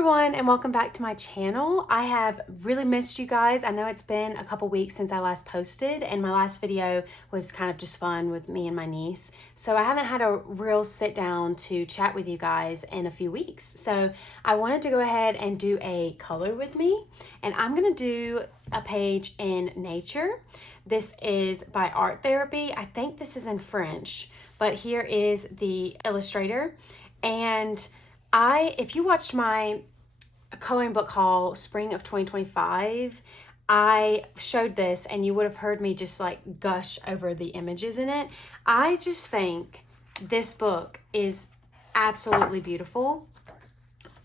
everyone, and welcome back to my channel. I have really missed you guys. I know it's been a couple weeks since I last posted, and my last video was kind of just fun with me and my niece. So I haven't had a real sit down to chat with you guys in a few weeks. So I wanted to go ahead and do a color with me, and I'm gonna do a page in nature. This is by Art Therapy. I think this is in French, but here is the illustrator. And if you watched my coloring book haul spring of 2025, I showed this and you would have heard me just like gush over the images in it. I just think this book is absolutely beautiful.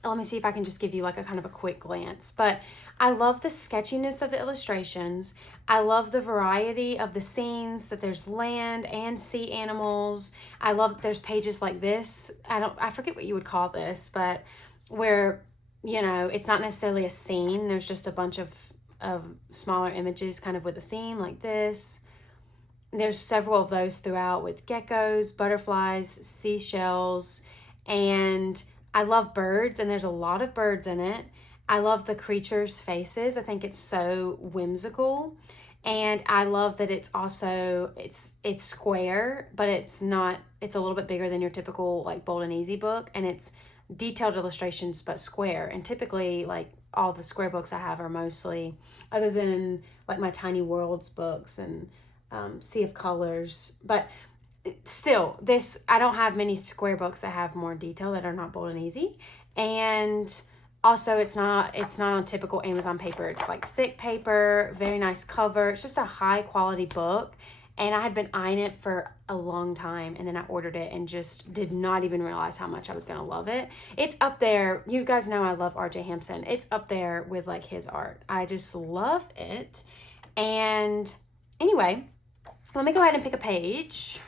Let me see if I can just give you like a kind of a quick glance, but I love the sketchiness of the illustrations. I love the variety of the scenes, that there's land and sea animals. I love that there's pages like this. I forget what you would call this, but where, you know, it's not necessarily a scene. There's just a bunch of smaller images kind of with a theme like this. There's several of those throughout with geckos, butterflies, seashells, and I love birds, and there's a lot of birds in it. I love the creatures' faces. I think it's so whimsical. And I love that it's also, it's square, but it's not, it's a little bit bigger than your typical like Bold and Easy book. And it's detailed illustrations, but square. And typically like all the square books I have are mostly, other than like my Tiny Worlds books and Sea of Colors. But still, this, I don't have many square books that have more detail that are not Bold and Easy. And also, it's not on typical Amazon paper. It's like thick paper, very nice cover. It's just a high quality book. And I had been eyeing it for a long time, and then I ordered it and just did not even realize how much I was going to love it. It's up there. You guys know I love R.J. Hampson. It's up there with like his art. I just love it. And anyway, let me go ahead and pick a page.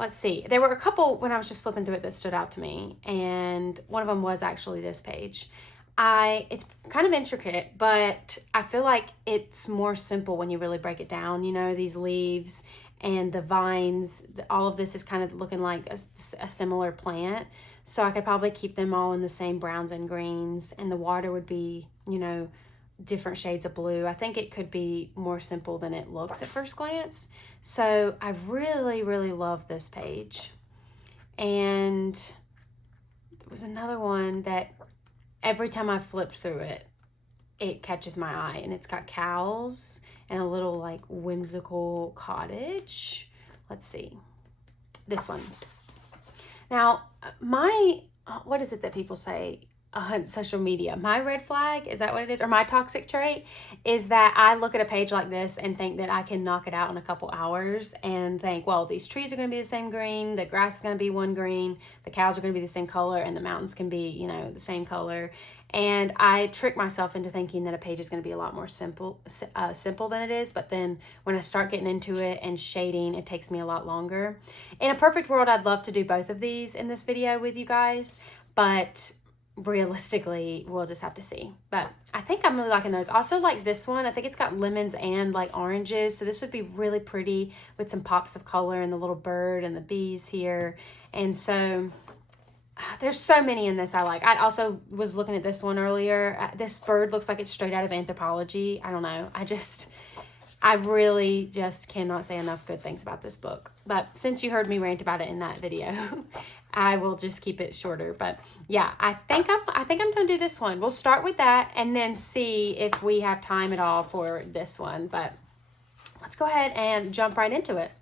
Let's see. There were a couple when I was just flipping through it that stood out to me, and one of them was actually this page. It's kind of intricate, but I feel like it's more simple when you really break it down. You know, these leaves and the vines, all of this is kind of looking like a similar plant. So I could probably keep them all in the same browns and greens, and the water would be, you know, different shades of blue. I think it could be more simple than it looks at first glance. So I really, really love this page. And there was another one that every time I flipped through it, it catches my eye, and it's got cows and a little like whimsical cottage. Let's see. This one. Now, what is it that people say on social media? My red flag, is that what it is? Or my toxic trait is that I look at a page like this and think that I can knock it out in a couple hours and think, well, these trees are going to be the same green, the grass is going to be one green, the cows are going to be the same color, and the mountains can be, you know, the same color. And I trick myself into thinking that a page is going to be a lot more simple than it is. But then when I start getting into it and shading, it takes me a lot longer. In a perfect world, I'd love to do both of these in this video with you guys, but realistically, we'll just have to see. But I think I'm really liking those. Also like this one, I think it's got lemons and like oranges, so this would be really pretty with some pops of color and the little bird and the bees here. And so there's so many in this I like. I also was looking at this one earlier. This bird looks like it's straight out of Anthropology. I don't know, I really just cannot say enough good things about this book. But since you heard me rant about it in that video, I will just keep it shorter. But yeah, I think I'm gonna do this one. We'll start with that and then see if we have time at all for this one. But let's go ahead and jump right into it.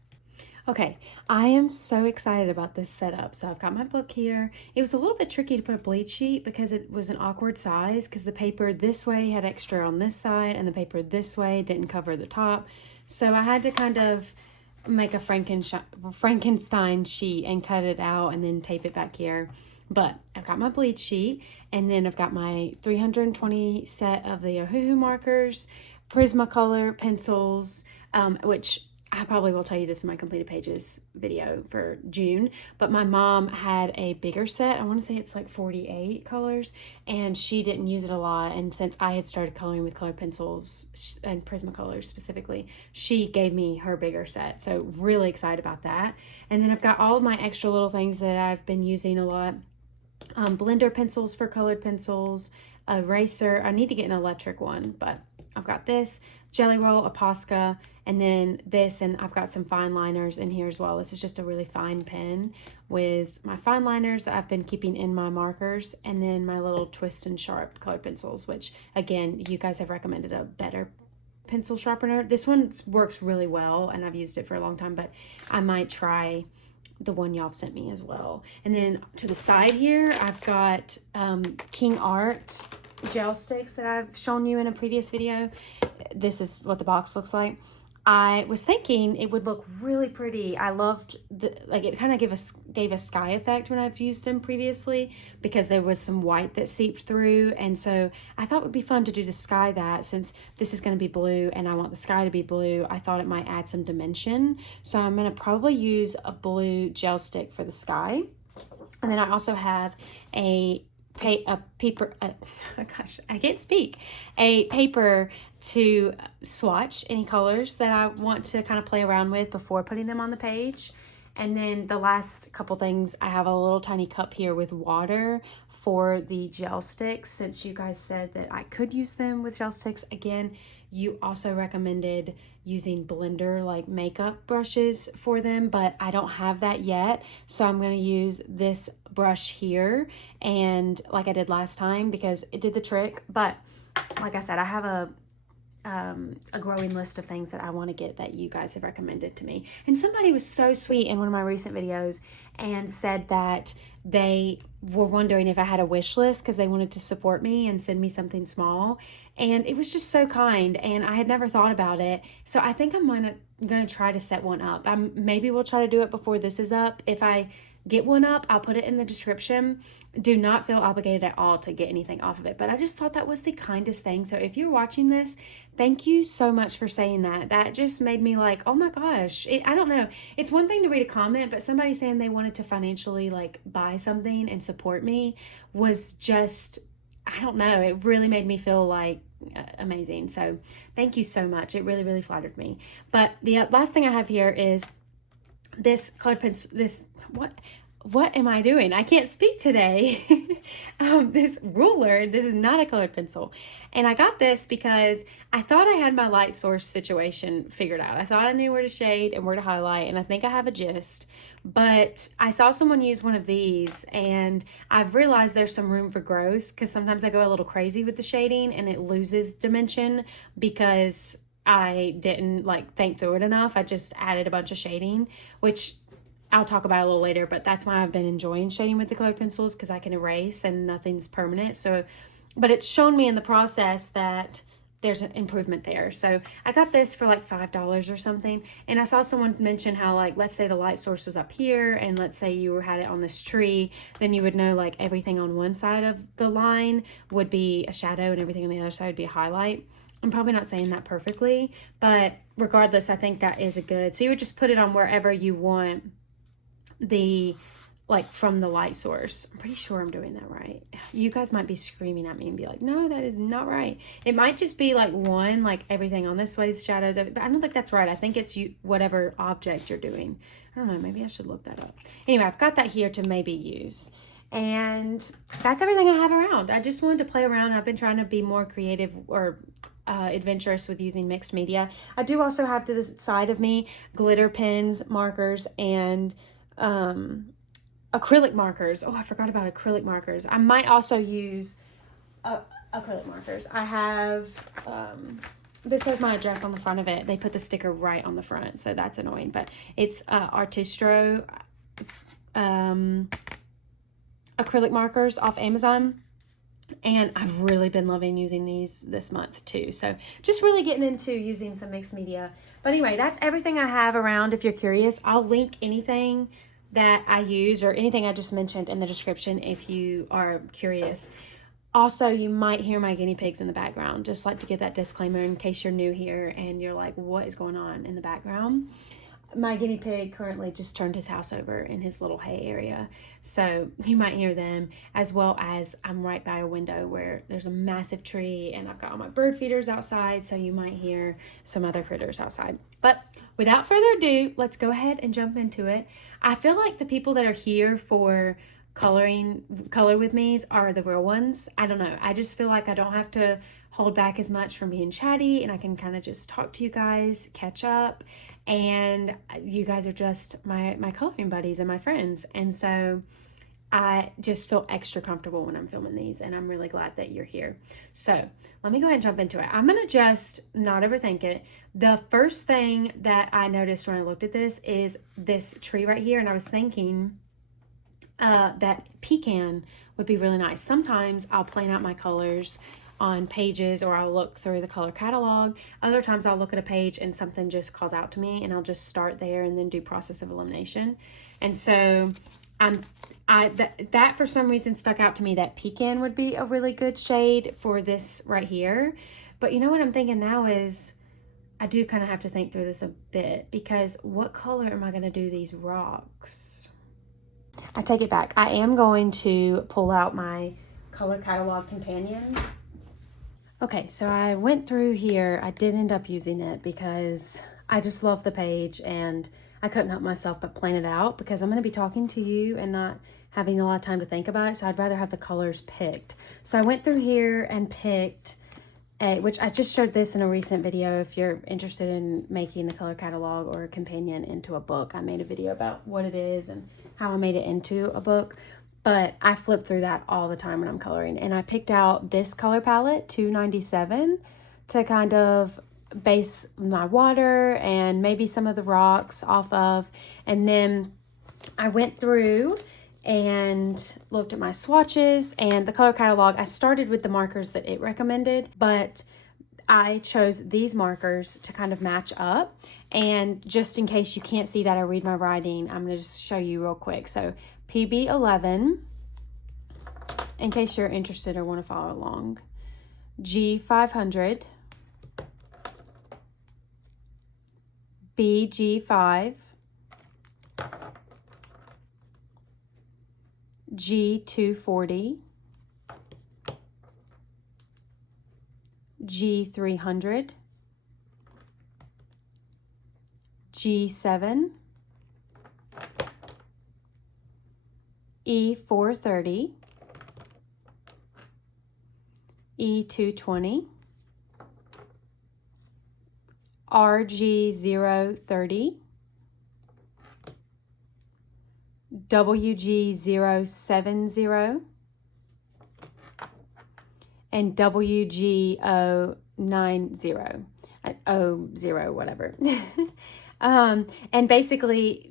Okay, I am so excited about this setup. So I've got my book here. It was a little bit tricky to put a bleed sheet because it was an awkward size, because the paper this way had extra on this side and the paper this way didn't cover the top. So I had to kind of make a Frankenstein sheet and cut it out and then tape it back here. But I've got my bleed sheet, and then I've got my 320 set of the Ohuhu markers, Prismacolor pencils, which I probably will tell you this in my completed pages video for June, but my mom had a bigger set. I want to say it's like 48 colors, and she didn't use it a lot. And since I had started coloring with colored pencils and Prismacolors specifically, she gave me her bigger set. So really excited about that. And then I've got all of my extra little things that I've been using a lot. blender pencils for colored pencils, eraser. I need to get an electric one, but I've got this, Jelly Roll, a Posca, and then this, and I've got some fine liners in here as well. This is just a really fine pen with my fine liners that I've been keeping in my markers, and then my little twist and sharp colored pencils, which again, you guys have recommended a better pencil sharpener. This one works really well, and I've used it for a long time, but I might try the one y'all sent me as well. And then to the side here, I've got King Art gel sticks that I've shown you in a previous video. This is what the box looks like. I was thinking it would look really pretty. I loved it kind of gave a sky effect when I've used them previously, because there was some white that seeped through, and so I thought it would be fun to do the sky that, since this is going to be blue and I want the sky to be blue, I thought it might add some dimension. So I'm going to probably use a blue gel stick for the sky. And then I also have a paper, oh gosh, I can't speak, a paper to swatch any colors that I want to kind of play around with before putting them on the page. And then the last couple things, I have a little tiny cup here with water for the gel sticks, since you guys said that I could use them with gel sticks. Again, you also recommended using blender like makeup brushes for them, but I don't have that yet. So I'm going to use this brush here, and like I did last time, because it did the trick. But like I said, I have a growing list of things that I want to get that you guys have recommended to me. And somebody was so sweet in one of my recent videos and said that they were wondering if I had a wish list, because they wanted to support me and send me something small. And it was just so kind, and I had never thought about it. So I think I'm gonna try to set one up. Maybe we'll try to do it before this is up. If I get one up, I'll put it in the description. Do not feel obligated at all to get anything off of it, but I just thought that was the kindest thing. So if you're watching this, thank you so much for saying that. That just made me like, oh my gosh. I don't know. It's one thing to read a comment, but somebody saying they wanted to financially like buy something and support me was just, I don't know. It really made me feel like amazing. So thank you so much. It really, really flattered me. But the last thing I have here is this colored pencil, what am I doing? I can't speak today. This ruler, this is not a colored pencil. And I got this because I thought I had my light source situation figured out. I thought I knew where to shade and where to highlight, and I think I have a gist. But I saw someone use one of these, and I've realized there's some room for growth, because sometimes I go a little crazy with the shading and it loses dimension because I didn't like think through it enough. I just added a bunch of shading, which I'll talk about a little later, but that's why I've been enjoying shading with the colored pencils, because I can erase and nothing's permanent. So, but it's shown me in the process that there's an improvement there. So I got this for like $5 or something. And I saw someone mention how, like, let's say the light source was up here, and let's say you had it on this tree, then you would know like everything on one side of the line would be a shadow and everything on the other side would be a highlight. I'm probably not saying that perfectly, but regardless, I think that is a good, so you would just put it on wherever you want the, like, from the light source. I'm pretty sure I'm doing that right. You guys might be screaming at me and be like, no, that is not right. It might just be like one, like everything on this way is shadows, but I don't think that's right. I think it's you, whatever object you're doing. I don't know, maybe I should look that up. Anyway, I've got that here to maybe use. And that's everything I have around. I just wanted to play around. I've been trying to be more creative or adventurous with using mixed media. I do also have to the side of me glitter pens, markers, and acrylic markers. Oh, I forgot about acrylic markers. I might also use acrylic markers. I have, this has my address on the front of it. They put the sticker right on the front, so that's annoying. But it's Artistro acrylic markers off Amazon. And I've really been loving using these this month too. So just really getting into using some mixed media. But anyway, that's everything I have around. If you're curious, I'll link anything that I use or anything I just mentioned in the description if you are curious. Also, you might hear my guinea pigs in the background. Just like to give that disclaimer in case you're new here and you're like, what is going on in the background? My guinea pig currently just turned his house over in his little hay area. So you might hear them, as well as I'm right by a window where there's a massive tree and I've got all my bird feeders outside. So you might hear some other critters outside. But without further ado, let's go ahead and jump into it. I feel like the people that are here for color with me's are the real ones. I don't know. I just feel like I don't have to hold back as much from being chatty, and I can kind of just talk to you guys, catch up, and you guys are just my coloring buddies and my friends. And so I just feel extra comfortable when I'm filming these, and I'm really glad that you're here. So let me go ahead and jump into it. I'm going to just not overthink it. The first thing that I noticed when I looked at this is this tree right here, and I was thinking that pecan would be really nice. Sometimes I'll plan out my colors on pages, or I'll look through the color catalog. Other times I'll look at a page and something just calls out to me, and I'll just start there and then do process of elimination. And so that for some reason stuck out to me, that pecan would be a really good shade for this right here. But you know what I'm thinking now is I do kind of have to think through this a bit, because what color am I going to do these rocks? I take it back. I am going to pull out my color catalog companion. Okay, so I went through here. I did end up using it because I just love the page, and I couldn't help myself but plan it out, because I'm going to be talking to you and not having a lot of time to think about it. So I'd rather have the colors picked. So I went through here and picked which I just showed this in a recent video. If you're interested in making the color catalog or a companion into a book, I made a video about what it is and how I made it into a book. But I flip through that all the time when I'm coloring. And I picked out this color palette, 297, to kind of base my water and maybe some of the rocks off of. And then I went through and looked at my swatches and the color catalog. I started with the markers that it recommended, but I chose these markers to kind of match up. And just in case you can't see that I read my writing, I'm going to just show you real quick. So PB11, in case you're interested or want to follow along, G500, BG5, G240, G300, G7, E430, E220, RG030, WG070, and WG090, 00 whatever. And basically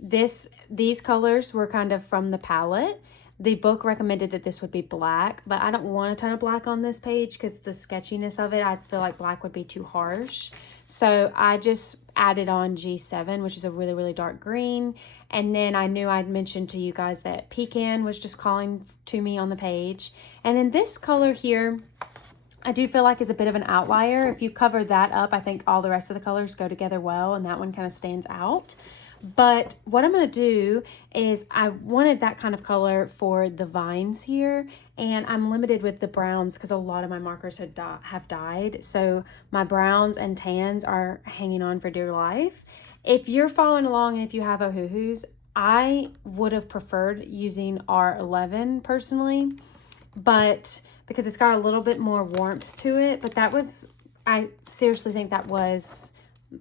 these colors were kind of from the palette. The book recommended that this would be black, but I don't want a ton of black on this page because the sketchiness of it, I feel like black would be too harsh. So I just added on G7, which is a really, really dark green. And then I knew I'd mentioned to you guys that pecan was just calling to me on the page. And then this color here, I do feel like is a bit of an outlier. If you cover that up, I think all the rest of the colors go together well, and that one kind of stands out. But what I'm going to do is I wanted that kind of color for the vines here, and I'm limited with the browns because a lot of my markers have died. So my browns and tans are hanging on for dear life. If you're following along and if you have Ohuhus, I would have preferred using R11 personally, but because it's got a little bit more warmth to it. But that was, I seriously think that was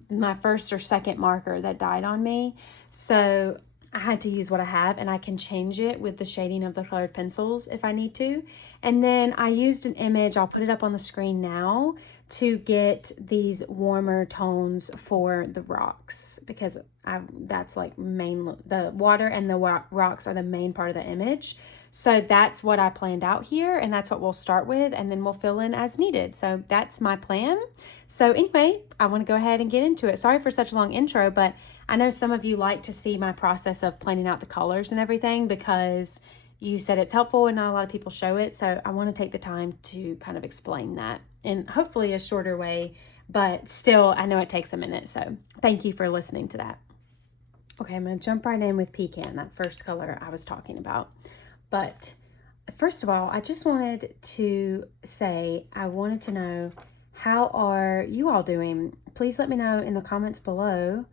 my first or second marker that died on me. So I had to use what I have, and I can change it with the shading of the colored pencils if I need to. And then I used an image, I'll put it up on the screen now, to get these warmer tones for the rocks, because that's like the water and the rocks are the main part of the image. So that's what I planned out here, and that's what we'll start with, and then we'll fill in as needed. So that's my plan. So anyway, I want to go ahead and get into it. Sorry for such a long intro, but I know some of you like to see my process of planning out the colors and everything because you said it's helpful and not a lot of people show it. So I want to take the time to kind of explain that in hopefully a shorter way, but still I know it takes a minute. So thank you for listening to that. Okay, I'm going to jump right in with pecan, that first color I was talking about. But first of all, I just wanted to say, I wanted to know, how are you all doing? Please let me know in the comments below,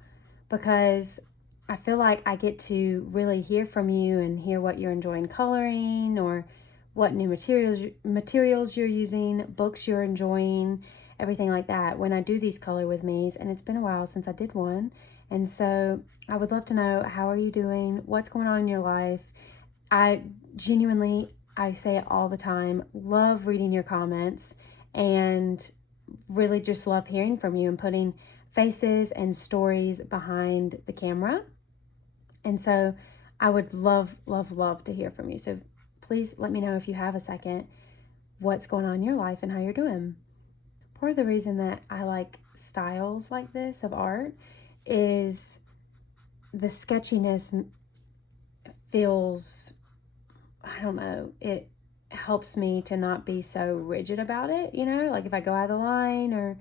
because I feel like I get to really hear from you and hear what you're enjoying coloring, or what new materials you're using, books you're enjoying, everything like that when I do these color with me's. And it's been a while since I did one. And so I would love to know, how are you doing? What's going on in your life? I genuinely, I say it all the time, love reading your comments, and really just love hearing from you and putting faces and stories behind the camera. And so I would love, love, love to hear from you. So please let me know, if you have a second, what's going on in your life and how you're doing. Part of the reason that I like styles like this of art is the sketchiness feels, I don't know, it helps me to not be so rigid about it, you know, like if I go out of the line or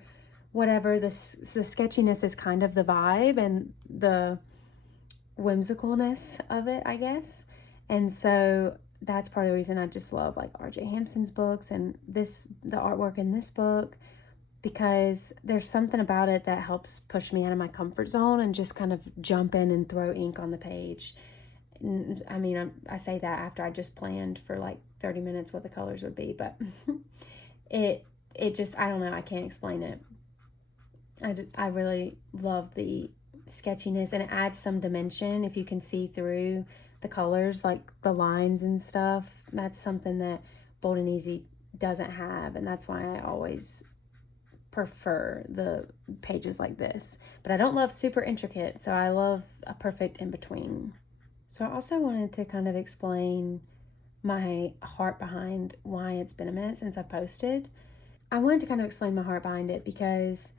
whatever, the sketchiness is kind of the vibe and the whimsicalness of it, I guess. And so that's part of the reason I just love like R.J. Hampson's books and the artwork in this book, because there's something about it that helps push me out of my comfort zone and just kind of jump in and throw ink on the page. I mean, I say that after I just planned for like 30 minutes what the colors would be, but it just, I don't know, I can't explain it. I really love the sketchiness, and it adds some dimension if you can see through the colors, like the lines and stuff. That's something that Bold and Easy doesn't have, and that's why I always prefer the pages like this. But I don't love super intricate, so I love a perfect in between. So I also wanted to kind of explain my heart behind why it's been a minute since I posted. I wanted to kind of explain my heart behind it because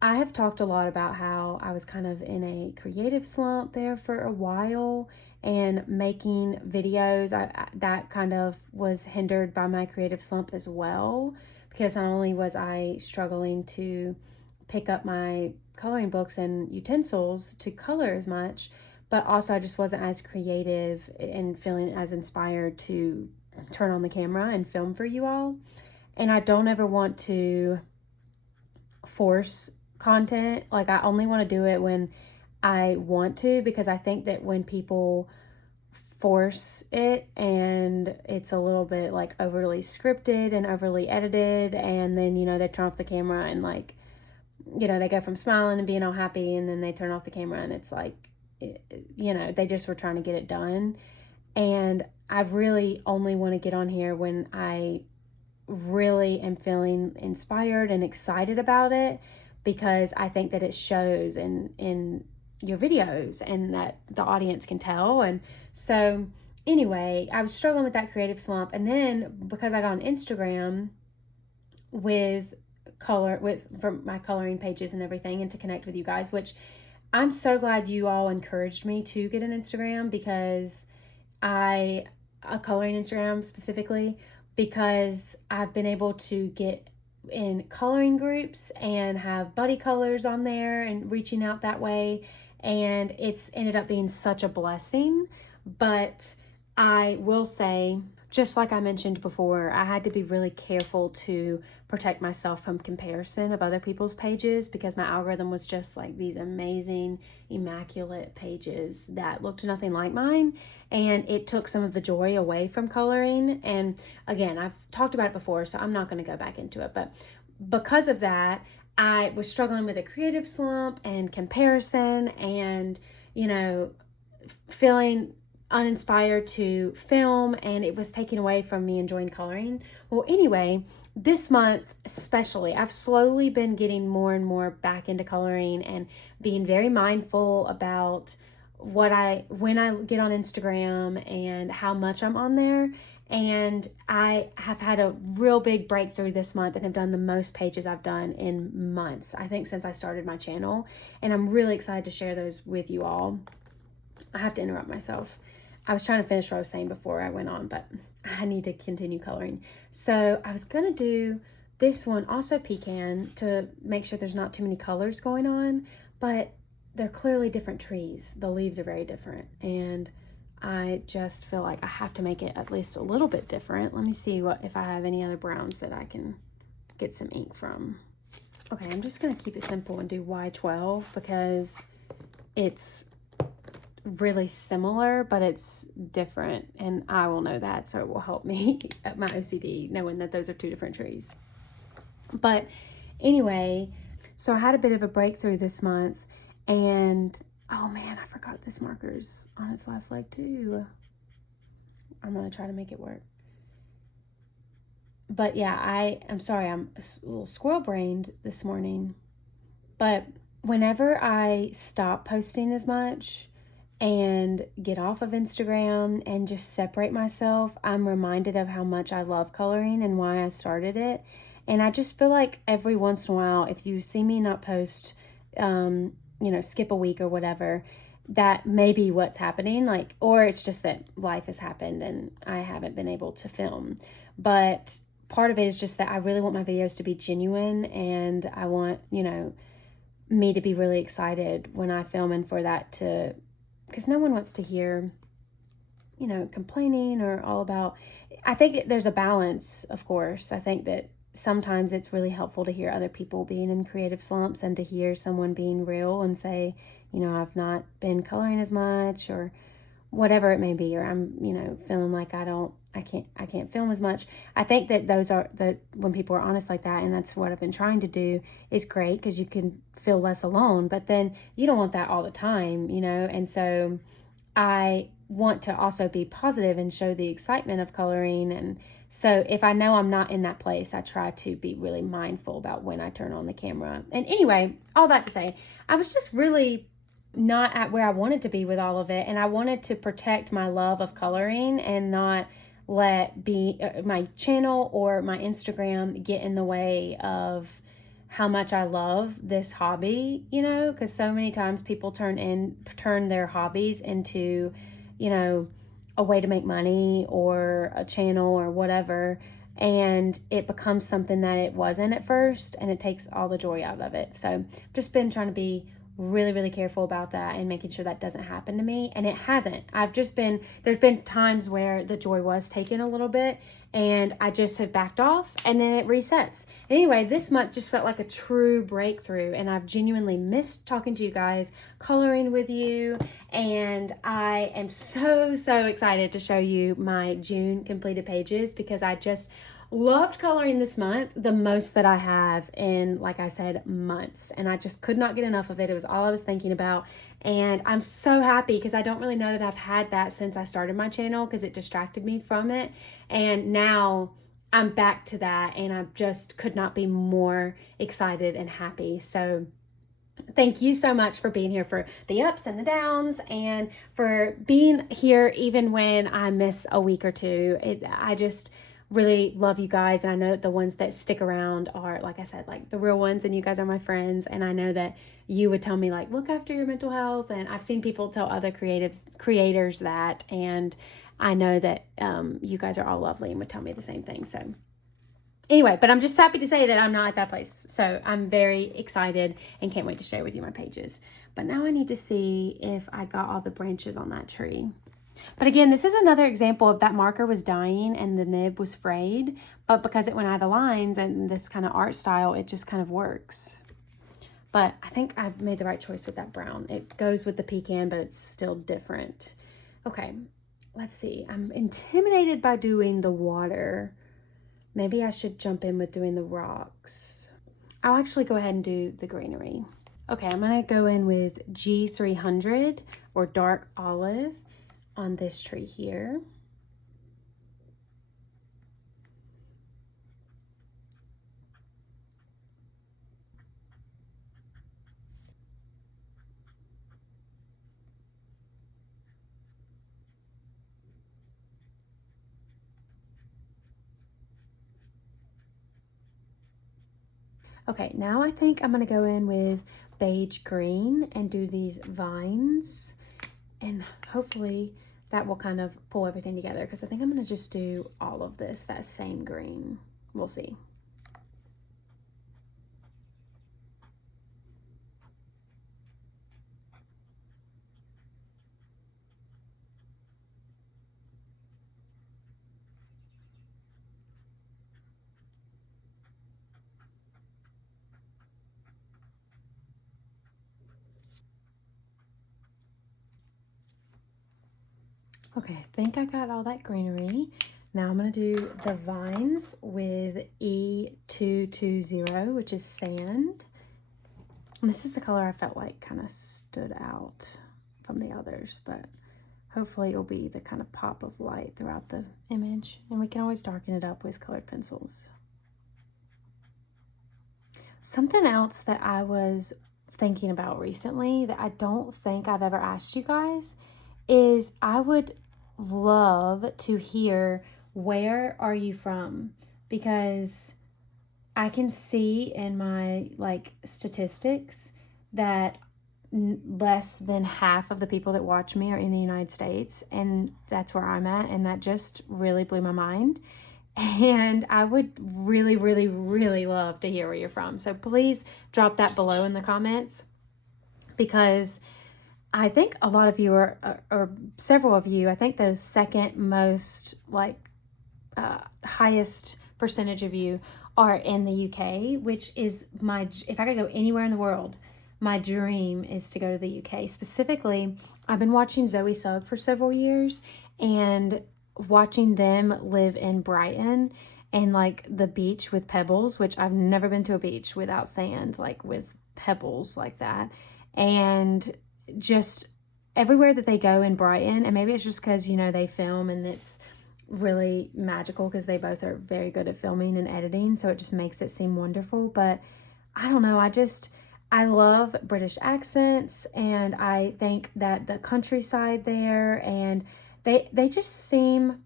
I have talked a lot about how I was kind of in a creative slump there for a while, and making videos, that kind of was hindered by my creative slump as well, because not only was I struggling to pick up my coloring books and utensils to color as much, but also I just wasn't as creative and feeling as inspired to turn on the camera and film for you all. And I don't ever want to force content. Like, I only want to do it when I want to, because I think that when people force it and it's a little bit like overly scripted and overly edited, and then, you know, they turn off the camera and like, you know, they go from smiling and being all happy, and then they turn off the camera and it's like, you know, they just were trying to get it done. And I really only want to get on here when I really am feeling inspired and excited about it, because I think that it shows in your videos and that the audience can tell. And so anyway, I was struggling with that creative slump, and then because I got on Instagram with for my coloring pages and everything, and to connect with you guys, which I'm so glad you all encouraged me to get an Instagram, because a coloring Instagram specifically, because I've been able to get in coloring groups and have buddy colors on there and reaching out that way. And it's ended up being such a blessing. But I will say, just like I mentioned before, I had to be really careful to protect myself from comparison of other people's pages, because my algorithm was just like these amazing, immaculate pages that looked nothing like mine. And it took some of the joy away from coloring. And again, I've talked about it before, so I'm not going to go back into it. But because of that, I was struggling with a creative slump and comparison, and, you know, feeling uninspired to film, and it was taken away from me enjoying coloring. Well, anyway, this month especially, I've slowly been getting more and more back into coloring and being very mindful about when I get on Instagram and how much I'm on there. And I have had a real big breakthrough this month and have done the most pages I've done in months, I think, since I started my channel. And I'm really excited to share those with you all. I have to interrupt myself. I was trying to finish what I was saying before I went on, but I need to continue coloring. So I was going to do this one, also pecan, to make sure there's not too many colors going on, but they're clearly different trees. The leaves are very different, and I just feel like I have to make it at least a little bit different. Let me see if I have any other browns that I can get some ink from. Okay, I'm just going to keep it simple and do Y12, because it's really similar, but it's different, and I will know that, so it will help me at my OCD knowing that those are two different trees. But anyway, so I had a bit of a breakthrough this month, and oh man, I forgot this marker's on its last leg too. I'm gonna try to make it work. But yeah, I'm sorry, I'm a little squirrel brained this morning. But whenever I stop posting as much and get off of Instagram and just separate myself, I'm reminded of how much I love coloring and why I started it. And I just feel like every once in a while, if you see me not post, skip a week or whatever, that may be what's happening, like, or it's just that life has happened and I haven't been able to film. But part of it is just that I really want my videos to be genuine, and I want, me to be really excited when I film, and for that to, because no one wants to hear, complaining or all about, I think there's a balance, of course. I think that sometimes it's really helpful to hear other people being in creative slumps and to hear someone being real and say, I've not been coloring as much or whatever it may be, or I'm, feeling like I can't film as much. I think that those are when people are honest like that, and that's what I've been trying to do, is great, because you can feel less alone, but then you don't want that all the time, and so I want to also be positive and show the excitement of coloring. And so if I know I'm not in that place, I try to be really mindful about when I turn on the camera. And anyway, all that to say, I was just really not at where I wanted to be with all of it, and I wanted to protect my love of coloring and not let my channel or my Instagram get in the way of how much I love this hobby, because so many times people turn their hobbies into, a way to make money or a channel or whatever, and it becomes something that it wasn't at first, and it takes all the joy out of it. So just been trying to be really, really careful about that and making sure that doesn't happen to me. And it hasn't. There's been times where the joy was taken a little bit, and I just have backed off, and then it resets. Anyway, this month just felt like a true breakthrough, and I've genuinely missed talking to you guys, coloring with you, and I am so, so excited to show you my June completed pages, because I just loved coloring this month the most that I have in, like I said, months. And I just could not get enough of it. It was all I was thinking about. And I'm so happy, because I don't really know that I've had that since I started my channel, because it distracted me from it. And now I'm back to that, and I just could not be more excited and happy. So thank you so much for being here for the ups and the downs, and for being here even when I miss a week or two. I just really love you guys, and I know that the ones that stick around are, like I said, like the real ones, and you guys are my friends, and I know that you would tell me, like, look after your mental health, and I've seen people tell other creators that, and I know that you guys are all lovely and would tell me the same thing. So anyway, but I'm just happy to say that I'm not at that place. So I'm very excited and can't wait to share with you my pages. But now I need to see if I got all the branches on that tree. But again, this is another example of that marker was dying and the nib was frayed, but because it went out of the lines and this kind of art style, it just kind of works. But I think I've made the right choice with that brown. It goes with the pecan, but it's still different. Okay, let's see. I'm intimidated by doing the water. Maybe I should jump in with doing the rocks. I'll actually go ahead and do the greenery. Okay, I'm gonna go in with G300 or dark olive on this tree here. Okay, now I think I'm gonna go in with beige green and do these vines, and hopefully that will kind of pull everything together, because I think I'm gonna just do all of this that same green. We'll see. Okay, I think I got all that greenery. Now I'm going to do the vines with E220, which is sand. And this is the color I felt like kind of stood out from the others, but hopefully it'll be the kind of pop of light throughout the image. And we can always darken it up with colored pencils. Something else that I was thinking about recently that I don't think I've ever asked you guys is I would love to hear, where are you from? Because I can see in my like statistics that less than half of the people that watch me are in the United States, and that's where I'm at, and that just really blew my mind. And I would really, really, really love to hear where you're from. So please drop that below in the comments, because I think a lot of you are, or several of you, I think the second most like highest percentage of you are in the UK, which is if I could go anywhere in the world, my dream is to go to the UK. Specifically, I've been watching Zoe Sugg for several years, and watching them live in Brighton and like the beach with pebbles, which I've never been to a beach without sand, like with pebbles like that. And just everywhere that they go in Brighton, and maybe it's just because, you know, they film and it's really magical because they both are very good at filming and editing, so it just makes it seem wonderful. But I don't know, I love British accents, and I think that the countryside there, and they just seem,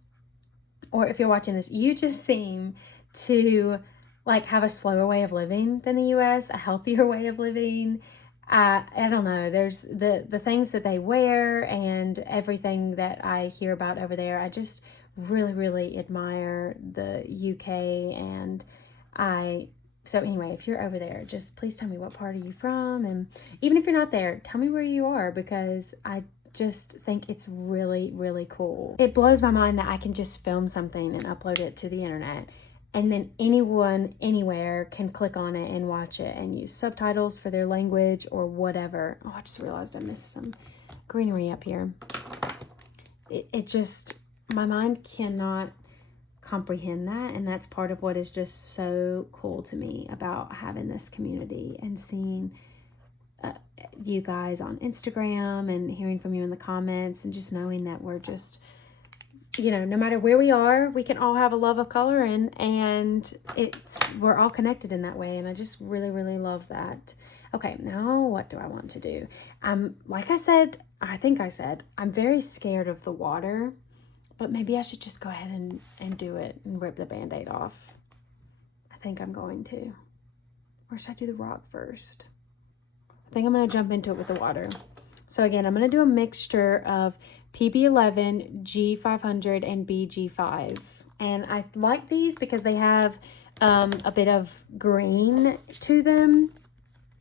or if you're watching this, you just seem to like have a slower way of living than the US, a healthier way of living. I don't know, there's the things that they wear and everything that I hear about over there. I just really, really admire the UK. And so anyway, if you're over there, just please tell me what part are you from, and even if you're not there, tell me where you are, because I just think it's really, really cool. It blows my mind that I can just film something and upload it to the internet, and then anyone, anywhere can click on it and watch it and use subtitles for their language or whatever. Oh, I just realized I missed some greenery up here. It just, my mind cannot comprehend that, and that's part of what is just so cool to me about having this community and seeing you guys on Instagram and hearing from you in the comments, and just knowing that we're just, you know, no matter where we are, we can all have a love of color, and we're all connected in that way. And I just really, really love that. Okay, now what do I want to do? Like I said, I think I said, I'm very scared of the water, but maybe I should just go ahead and do it and rip the Band-Aid off. I think I'm going to. Or should I do the rock first? I think I'm going to jump into it with the water. So again, I'm going to do a mixture of PB11, G500, and BG5. And I like these because they have a bit of green to them,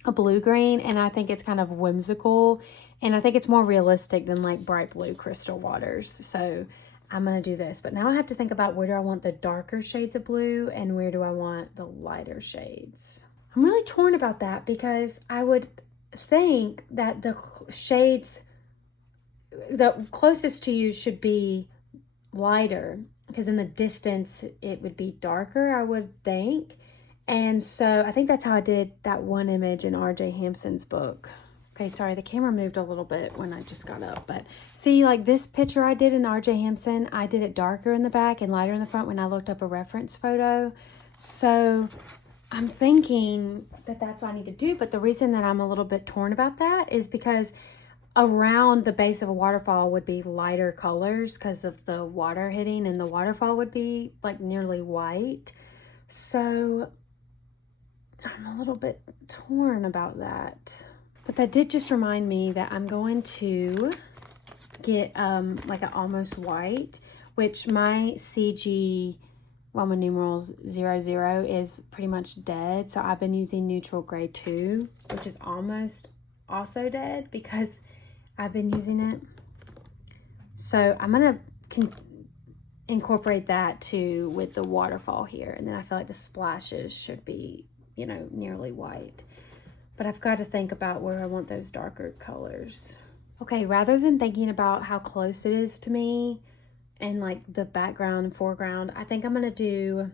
a blue green, and I think it's kind of whimsical, and I think it's more realistic than like bright blue crystal waters. So I'm going to do this, but now I have to think about, where do I want the darker shades of blue and where do I want the lighter shades? I'm really torn about that, because I would think that the shades the closest to you should be lighter, because in the distance it would be darker, I would think. And so I think that's how I did that one image in R.J. Hampson's book. Okay, sorry, the camera moved a little bit when I just got up, but see, like this picture I did in R.J. Hampson, I did it darker in the back and lighter in the front when I looked up a reference photo. So I'm thinking that that's what I need to do, but the reason that I'm a little bit torn about that is because around the base of a waterfall would be lighter colors because of the water hitting, and the waterfall would be like nearly white. So I'm a little bit torn about that. But that did just remind me that I'm going to get like an almost white, which my CG Roman numerals 00 is pretty much dead. So I've been using neutral gray 2, which is almost also dead because I've been using it. So I'm going to incorporate that too with the waterfall here. And then I feel like the splashes should be, you know, nearly white. But I've got to think about where I want those darker colors. Okay, rather than thinking about how close it is to me and like the background and foreground, I think I'm gonna do,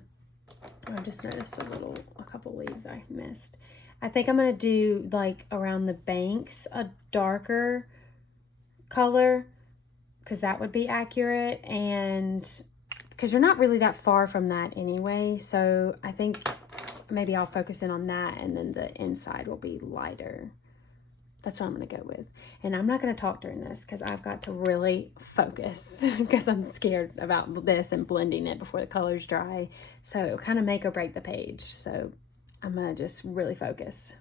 I just noticed a couple leaves I missed. I think I'm gonna do like around the banks a darker color, because that would be accurate, and because you're not really that far from that anyway, so I think maybe I'll focus in on that, and then the inside will be lighter. That's what I'm going to go with. And I'm not going to talk during this because I've got to really focus because I'm scared about this and blending it before the color's dry. So it'll kind of make or break the page. So I'm going to just really focus.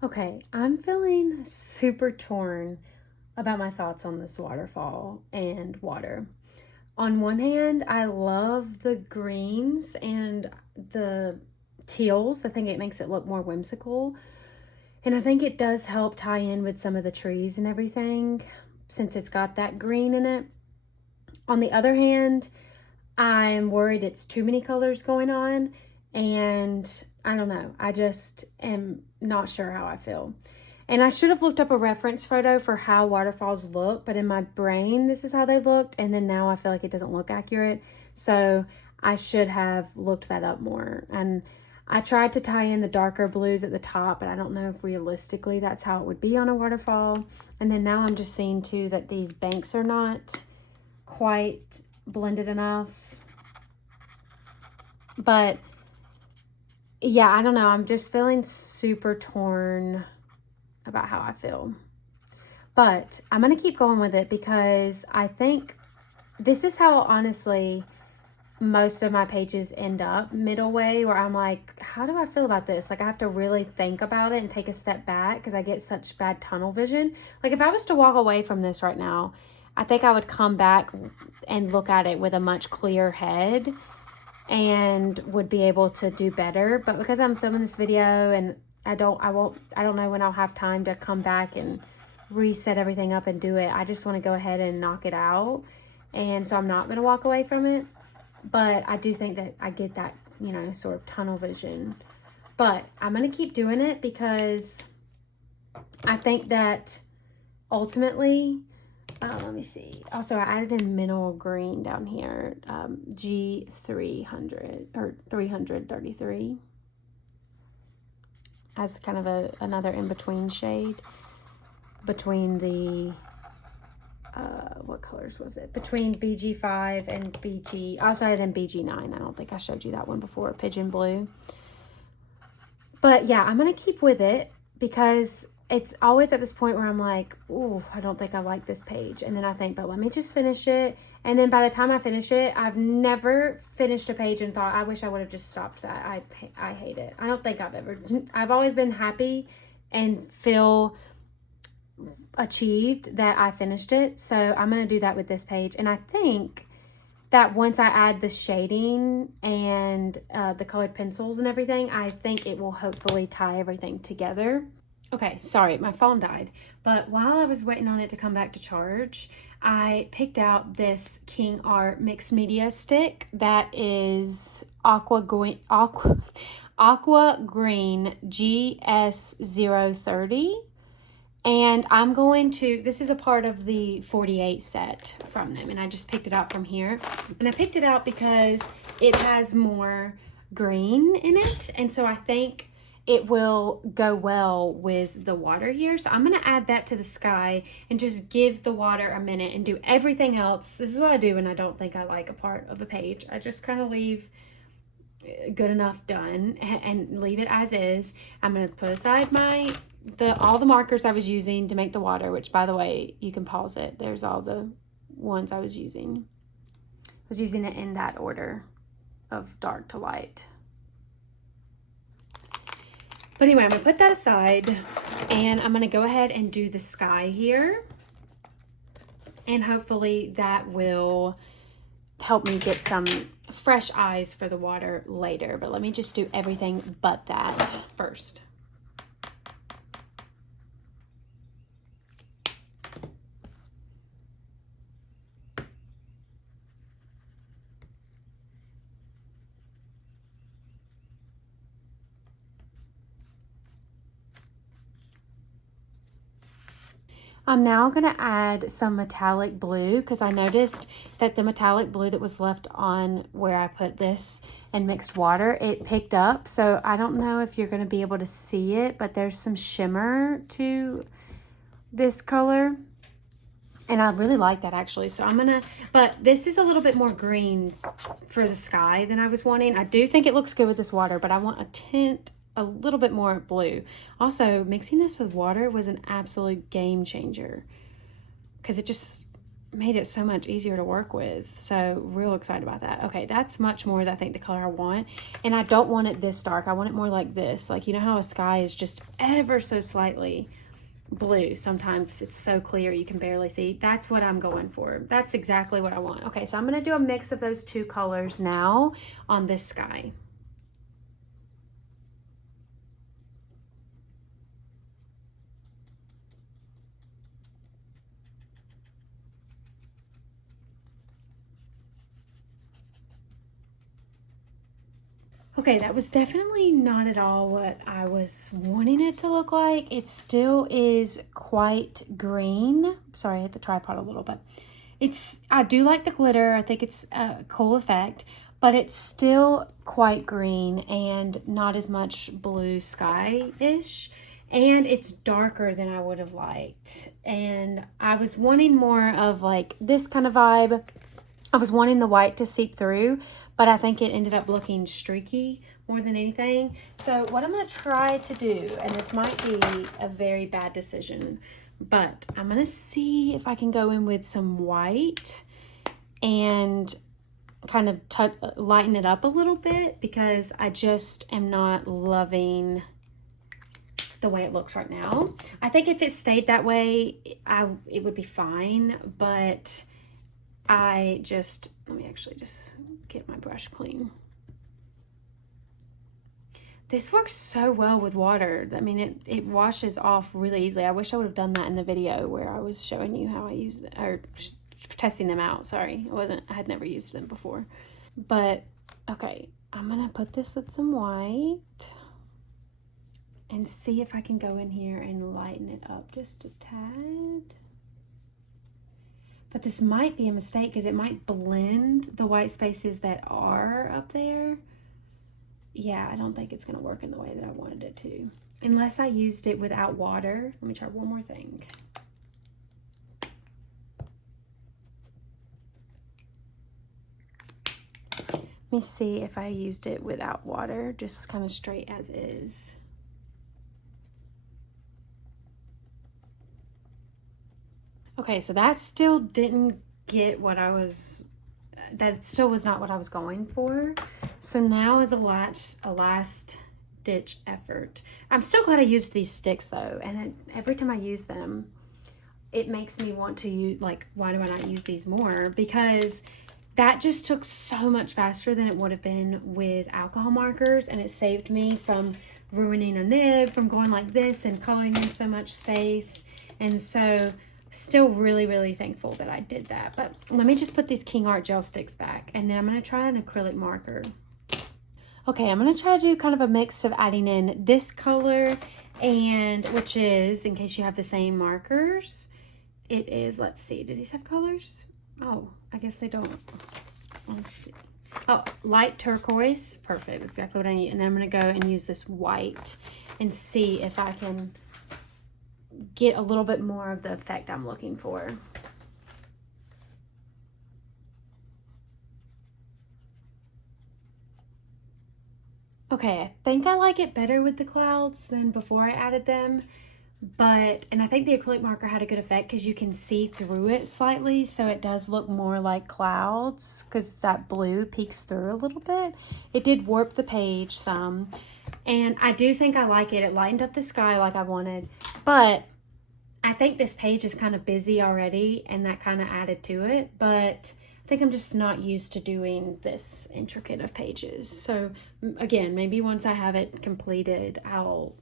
Okay, I'm feeling super torn about my thoughts on this waterfall and water. On one hand, I love the greens and the teals. I think it makes it look more whimsical. And I think it does help tie in with some of the trees and everything since it's got that green in it. On the other hand, I'm worried it's too many colors going on, and I don't know. I just am not sure how I feel. And I should have looked up a reference photo for how waterfalls look, but in my brain, this is how they looked. And then now I feel like it doesn't look accurate. So I should have looked that up more. And I tried to tie in the darker blues at the top, but I don't know if realistically that's how it would be on a waterfall. And then now I'm just seeing too that these banks are not quite blended enough. But yeah, I don't know. I'm just feeling super torn about how I feel. But I'm going to keep going with it because I think this is how honestly most of my pages end up middle way, where I'm like, how do I feel about this? Like I have to really think about it and take a step back because I get such bad tunnel vision. Like if I was to walk away from this right now, I think I would come back and look at it with a much clearer head and would be able to do better. But because I'm filming this video and I don't know when I'll have time to come back and reset everything up and do it. I just want to go ahead and knock it out. And so I'm not going to walk away from it. But I do think that I get that, you know, sort of tunnel vision. But I'm going to keep doing it because I think that ultimately, let me see. Also, I added in mineral green down here, G300 or 333 as kind of another in-between shade between the, what colors was it? Between BG5 and BG, also I added in BG9. I don't think I showed you that one before, Pigeon Blue. But yeah, I'm going to keep with it because it's always at this point where I'm like, oh, I don't think I like this page. And then I think, but let me just finish it. And then by the time I finish it, I've never finished a page and thought, I wish I would have just stopped that. I hate it. I don't think I've always been happy and feel achieved that I finished it. So I'm going to do that with this page. And I think that once I add the shading and the colored pencils and everything, I think it will hopefully tie everything together. Okay, sorry, my phone died. But while I was waiting on it to come back to charge, I picked out this King Art mixed media stick that is aqua green GS030. And I'm going to, this is a part of the 48 set from them, and I just picked it out from here. And I picked it out because it has more green in it, and so I think it will go well with the water here. So I'm going to add that to the sky and just give the water a minute and do everything else. This is what I do when I don't think I like a part of a page. I just kind of leave good enough done and leave it as is. I'm going to put aside all the markers I was using to make the water, which, by the way, you can pause it. There's all the ones I was using. I was using it in that order of dark to light. But anyway, I'm going to put that aside, and I'm going to go ahead and do the sky here. And hopefully that will help me get some fresh eyes for the water later. But let me just do everything but that first. I'm now going to add some metallic blue because I noticed that the metallic blue that was left on where I put this and mixed water, it picked up. So I don't know if you're going to be able to see it, but there's some shimmer to this color. And I really like that actually. So I'm going to, but this is a little bit more green for the sky than I was wanting. I do think it looks good with this water, but I want a tint a little bit more blue. Also, mixing this with water was an absolute game changer because it just made it so much easier to work with. So real excited about that. Okay, that's much more than I think the color I want. And I don't want it this dark. I want it more like this. Like, you know how a sky is just ever so slightly blue. Sometimes it's so clear you can barely see. That's what I'm going for. That's exactly what I want. Okay, so I'm going to do a mix of those two colors now on this sky. Okay, that was definitely not at all what I was wanting it to look like. It still is quite green. Sorry, I hit the tripod a little bit. I do like the glitter. I think it's a cool effect, but it's still quite green and not as much blue sky-ish. And it's darker than I would have liked. And I was wanting more of like this kind of vibe. I was wanting the white to seep through, but I think it ended up looking streaky more than anything. So what I'm going to try to do, and this might be a very bad decision, but I'm going to see if I can go in with some white and kind of lighten it up a little bit, because I just am not loving the way it looks right now. I think if it stayed that way, it would be fine, but let me actually just get my brush clean. This works so well with water. I mean, it washes off really easily. I wish I would have done that in the video where I was showing you how I use it, or testing them out. Sorry, I had never used them before. But okay, I'm gonna put this with some white and see if I can go in here and lighten it up just a tad. But this might be a mistake because it might blend the white spaces that are up there. Yeah, I don't think it's going to work in the way that I wanted it to. Unless I used it without water. Let me try one more thing. Let me see if I used it without water, just kind of straight as is. Okay, so that still didn't get what that still was not what I was going for. So now is a last ditch effort. I'm still glad I used these sticks though. And every time I use them, it makes me want to use, like, why do I not use these more? Because that just took so much faster than it would have been with alcohol markers. And it saved me from ruining a nib, from going like this and coloring in so much space. And so still really, really thankful that I did that. But let me just put these King Art gel sticks back, and then I'm going to try an acrylic marker. Okay, I'm going to try to do kind of a mix of adding in this color and which is, in case you have the same markers, it is, let's see, do these have colors? Oh, I guess they don't. Let's see. Oh, light turquoise. Perfect. That's exactly what I need. And then I'm going to go and use this white and see if I can get a little bit more of the effect I'm looking for. Okay, I think I like it better with the clouds than before I added them. And I think the acrylic marker had a good effect because you can see through it slightly, so it does look more like clouds because that blue peeks through a little bit. It did warp the page some, and I do think I like it. It lightened up the sky like I wanted, but I think this page is kind of busy already, and that kind of added to it, but I think I'm just not used to doing this intricate of pages. So again, maybe once I have it completed, I'll,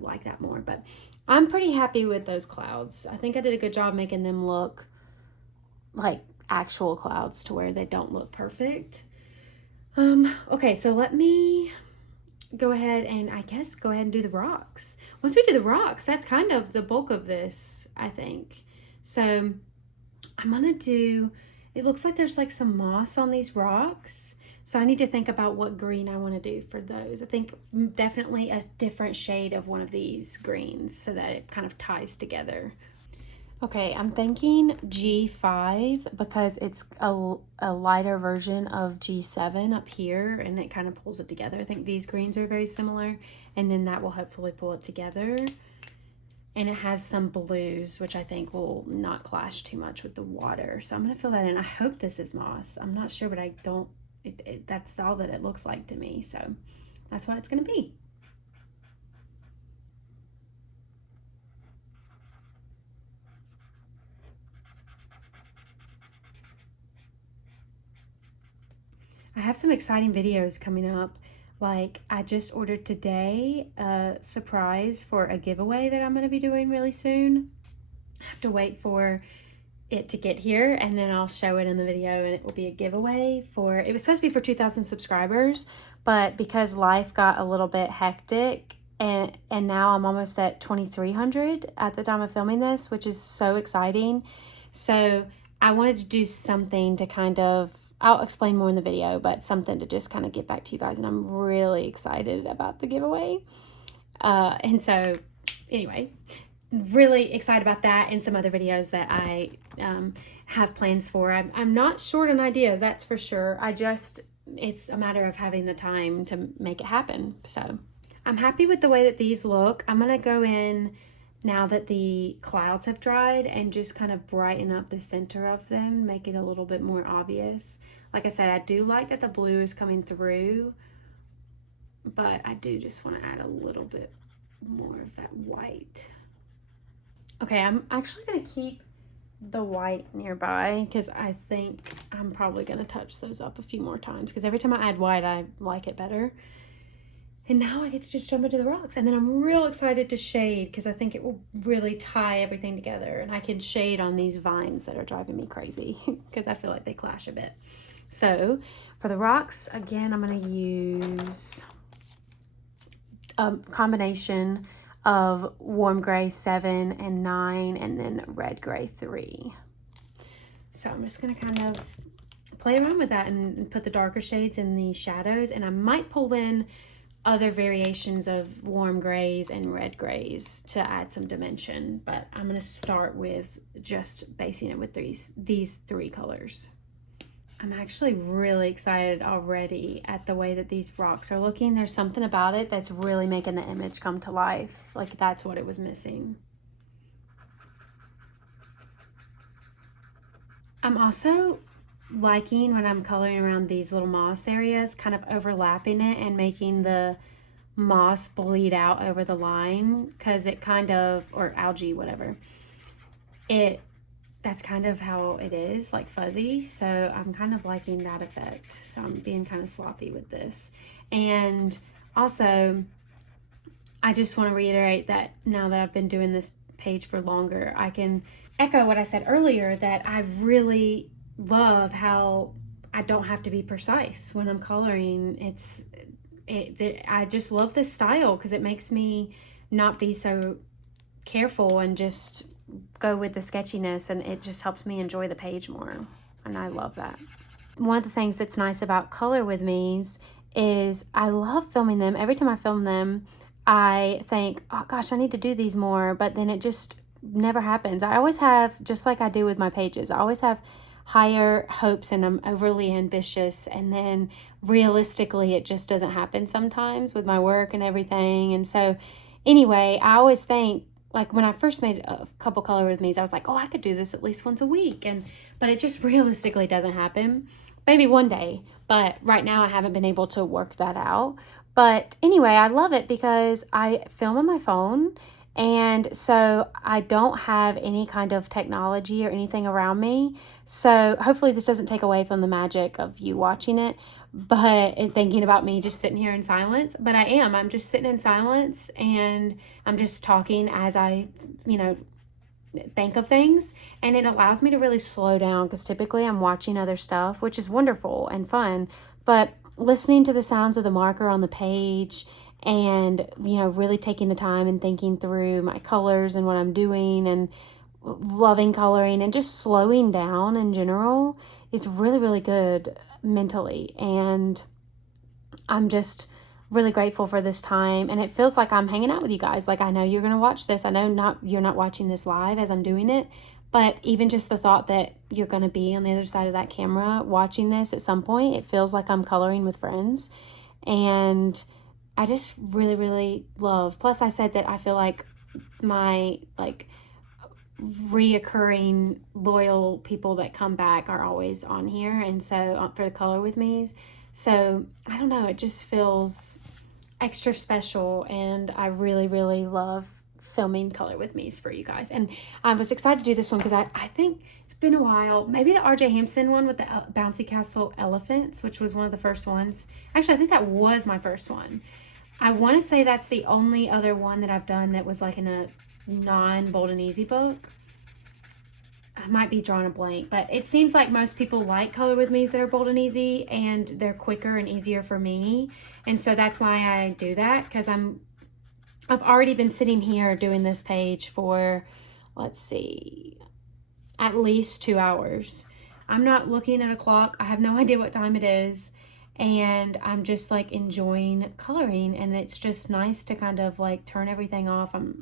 like that more, but I'm pretty happy with those clouds. I think I did a good job making them look like actual clouds to where they don't look perfect. Okay, so let me go ahead and go ahead and do the rocks. Once we do the rocks, that's kind of the bulk of this, I think. So I'm gonna do, it looks like there's like some moss on these rocks. So I need to think about what green I want to do for those. I think definitely a different shade of one of these greens so that it kind of ties together. Okay, I'm thinking G5 because it's a lighter version of G7 up here, and it kind of pulls it together. I think these greens are very similar, and then that will hopefully pull it together. And it has some blues, which I think will not clash too much with the water. So I'm going to fill that in. I hope this is moss. I'm not sure, but I don't, that's all that it looks like to me. So that's what it's going to be. I have some exciting videos coming up. Like I just ordered today a surprise for a giveaway that I'm going to be doing really soon. I have to wait for it to get here, and then I'll show it in the video, and it will be a giveaway for, it was supposed to be for 2,000 subscribers, but because life got a little bit hectic, and now I'm almost at 2,300 at the time of filming this, which is so exciting. So I wanted to do something to kind of, I'll explain more in the video, but something to just kind of get back to you guys, and I'm really excited about the giveaway. And so anyway, really excited about that and some other videos that I have plans for. I'm not short on ideas, that's for sure. It's a matter of having the time to make it happen. So I'm happy with the way that these look. I'm gonna go in now that the clouds have dried and just kind of brighten up the center of them, make it a little bit more obvious. Like I said, I do like that the blue is coming through, but I do just want to add a little bit more of that white. Okay, I'm actually going to keep the white nearby because I think I'm probably going to touch those up a few more times because every time I add white, I like it better. And now I get to just jump into the rocks. And then I'm real excited to shade because I think it will really tie everything together. And I can shade on these vines that are driving me crazy because I feel like they clash a bit. So for the rocks, again, I'm going to use a combination of warm gray 7 and 9 and then red gray 3. So I'm just going to kind of play around with that and put the darker shades in the shadows, and I might pull in other variations of warm grays and red grays to add some dimension, but I'm going to start with just basing it with these 3 colors. I'm actually really excited already at the way that these rocks are looking. There's something about it that's really making the image come to life. Like that's what it was missing. I'm also liking when I'm coloring around these little moss areas, kind of overlapping it and making the moss bleed out over the line, because it kind of, or algae, whatever. That's kind of how it is, like fuzzy. So I'm kind of liking that effect. So I'm being kind of sloppy with this. And also, I just want to reiterate that now that I've been doing this page for longer, I can echo what I said earlier, that I really love how I don't have to be precise when I'm coloring. I just love this style because it makes me not be so careful and just go with the sketchiness, and it just helps me enjoy the page more, and I love that. One of the things that's nice about Color With Me's is I love filming them. Every time I film them, I think, oh gosh, I need to do these more, but then it just never happens. I always have, just like I do with my pages, I always have higher hopes and I'm overly ambitious, and then realistically it just doesn't happen sometimes with my work and everything. And so anyway, I always think, like when I first made a couple Color With Me's, I was like, oh, I could do this at least once a week, but it just realistically doesn't happen. Maybe one day, but right now I haven't been able to work that out. But anyway, I love it because I film on my phone, and so I don't have any kind of technology or anything around me. So hopefully this doesn't take away from the magic of you watching it, but and thinking about me just sitting here in silence. But I'm just sitting in silence, and I'm just talking as I, think of things, and it allows me to really slow down, because typically I'm watching other stuff, which is wonderful and fun, but listening to the sounds of the marker on the page and really taking the time and thinking through my colors and what I'm doing and loving coloring and just slowing down in general is really, really good mentally. And I'm just really grateful for this time, and it feels like I'm hanging out with you guys. Like, I know you're going to watch this. I know you're not watching this live as I'm doing it, but even just the thought that you're going to be on the other side of that camera watching this at some point, it feels like I'm coloring with friends. And I just really, really love. Plus, I said that I feel like my reoccurring loyal people that come back are always on here, and so for the Color With Me's. So I don't know, it just feels extra special, and I really, really love filming Color With Me's for you guys. And I was excited to do this one because I think it's been a while. Maybe the RJ Hampson one with the bouncy castle elephants, which was one of the first ones. Actually, I think that was my first one. I want to say that's the only other one that I've done that was like in a non-Bold and Easy book. I might be drawing a blank, but it seems like most people like Color With Me's that are Bold and Easy, and they're quicker and easier for me. And so that's why I do that, because I've already been sitting here doing this page for, let's see, at least 2 hours. I'm not looking at a clock. I have no idea what time it is. And I'm just like enjoying coloring, and it's just nice to kind of like turn everything off, and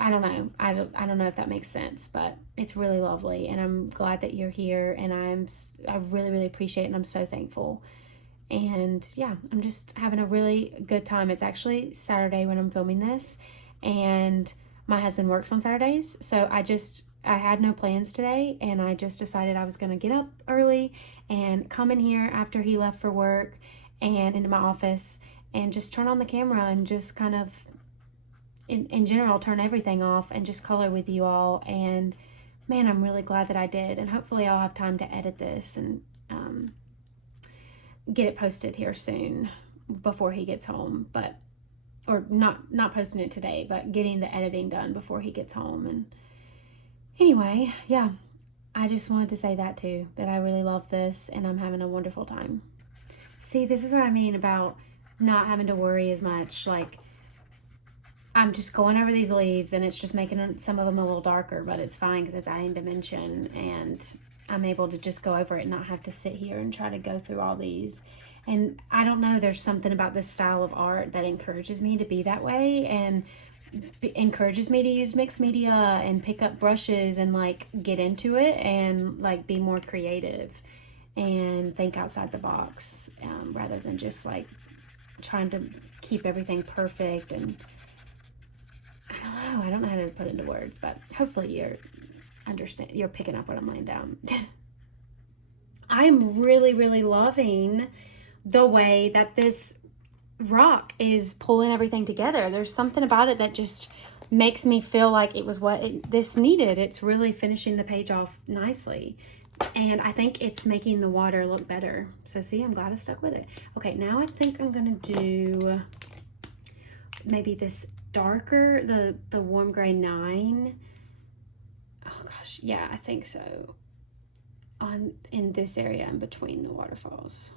I don't know. I don't know if that makes sense, but it's really lovely, and I'm glad that you're here, and I really, really appreciate it, and I'm so thankful. And yeah, I'm just having a really good time. It's actually Saturday when I'm filming this, and my husband works on Saturdays, so I had no plans today, and I just decided I was going to get up early and come in here after he left for work and into my office and just turn on the camera and just kind of in general turn everything off and just color with you all. And man, I'm really glad that I did, and hopefully I'll have time to edit this and get it posted here soon before he gets home, or not posting it today, but getting the editing done before he gets home. And anyway, yeah, I just wanted to say that too, that I really love this and I'm having a wonderful time. See, this is what I mean about not having to worry as much. Like, I'm just going over these leaves, and it's just making some of them a little darker, but it's fine because it's adding dimension, and I'm able to just go over it and not have to sit here and try to go through all these. And I don't know, there's something about this style of art that encourages me to be that way, and encourages me to use mixed media and pick up brushes and like get into it and like be more creative and think outside the box, rather than just like trying to keep everything perfect. And I don't know how to put it into words, but hopefully you're picking up what I'm laying down. I'm really, really loving the way that this rock is pulling everything together. There's something about it that just makes me feel like it was what this needed. It's really finishing the page off nicely, and I think it's making the water look better. So see, I'm glad I stuck with it. Okay, now I think I'm gonna do maybe this darker, the warm gray 9. Oh gosh, yeah, I think so. In this area in between the waterfalls.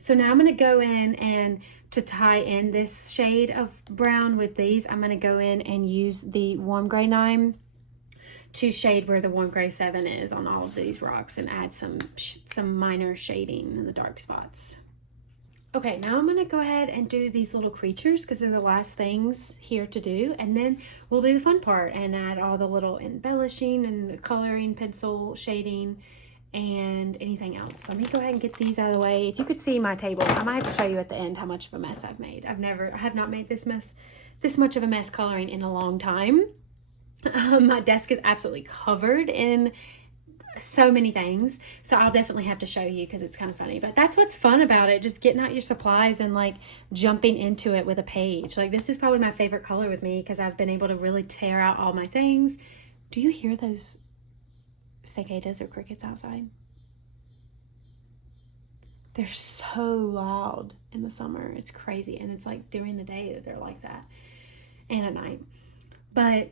So now I'm going to go in, and to tie in this shade of brown with these, I'm going to go in and use the warm gray 9 to shade where the warm gray 7 is on all of these rocks, and add some minor shading in the dark spots. Okay, now I'm going to go ahead and do these little creatures because they're the last things here to do. And then we'll do the fun part and add all the little embellishing and the coloring, pencil, shading, and anything else. So let me go ahead and get these out of the way. If you could see my table, I might have to show you at the end how much of a mess I've made. I have not made this much of a mess coloring in a long time. My desk is absolutely covered in so many things, so I'll definitely have to show you because it's kind of funny. But that's what's fun about it, just getting out your supplies and like jumping into it with a page. Like, this is probably my favorite color with me because I've been able to really tear out all my things. Do you hear those cicadas or crickets outside? They're so loud in the summer. It's crazy. And it's like during the day that they're like that, and at night. But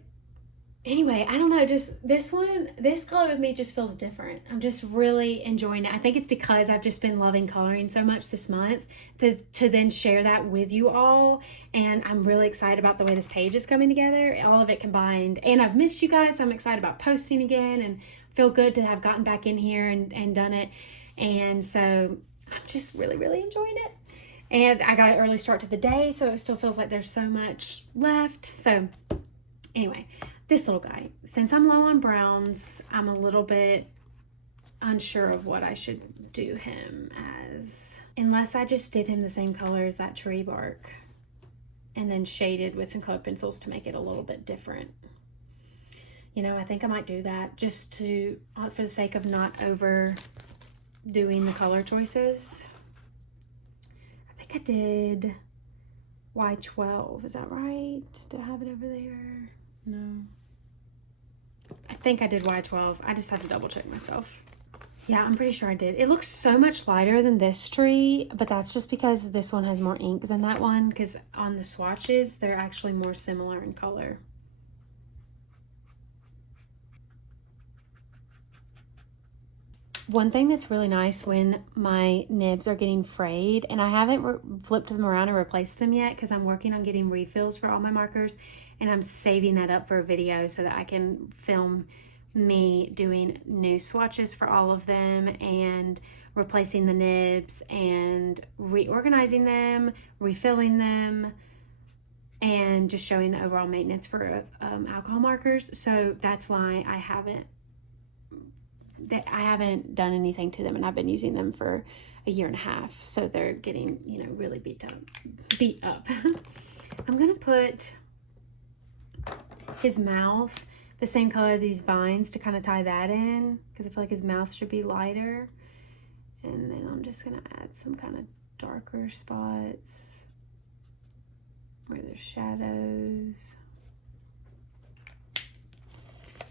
anyway, I don't know, just this color with me just feels different. I'm just really enjoying it. I think it's because I've just been loving coloring so much this month to then share that with you all. And I'm really excited about the way this page is coming together, all of it combined. And I've missed you guys, so I'm excited about posting again, and feel good to have gotten back in here and done it. And so I'm just really, really enjoying it. And I got an early start to the day, so it still feels like there's so much left. So anyway, this little guy, since I'm low on browns, I'm a little bit unsure of what I should do him as, unless I just did him the same color as that tree bark and then shaded with some colored pencils to make it a little bit different. You know, I think I might do that just for the sake of not overdoing the color choices. I think I did Y12, is that right? Do I have it over there? No. I think I did Y12. I just have to double check myself. Yeah, I'm pretty sure I did. It looks so much lighter than this tree, but that's just because this one has more ink than that one, because on the swatches, they're actually more similar in color. One thing that's really nice when my nibs are getting frayed, and I haven't flipped them around and replaced them yet because I'm working on getting refills for all my markers, and I'm saving that up for a video so that I can film me doing new swatches for all of them and replacing the nibs and reorganizing them, refilling them, and just showing the overall maintenance for alcohol markers. So that's why I haven't done anything to them, and I've been using them for a year and a half, so they're getting, you know, really beat up. I'm gonna put his mouth the same color of these vines to kind of tie that in, because I feel like his mouth should be lighter. And then I'm just gonna add some kind of darker spots where there's shadows.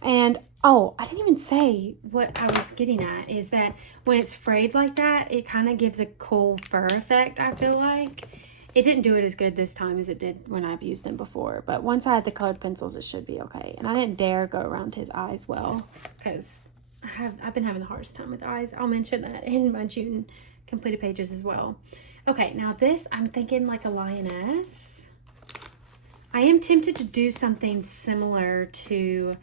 And oh, I didn't even say what I was getting at, is that when it's frayed like that, it kind of gives a cool fur effect, I feel like. It didn't do it as good this time as it did when I've used them before, but once I had the colored pencils, it should be okay. And I didn't dare go around his eyes well, because I've been having the hardest time with eyes. I'll mention that in my June completed pages as well. Okay, now this, I'm thinking like a lioness. I am tempted to do something similar to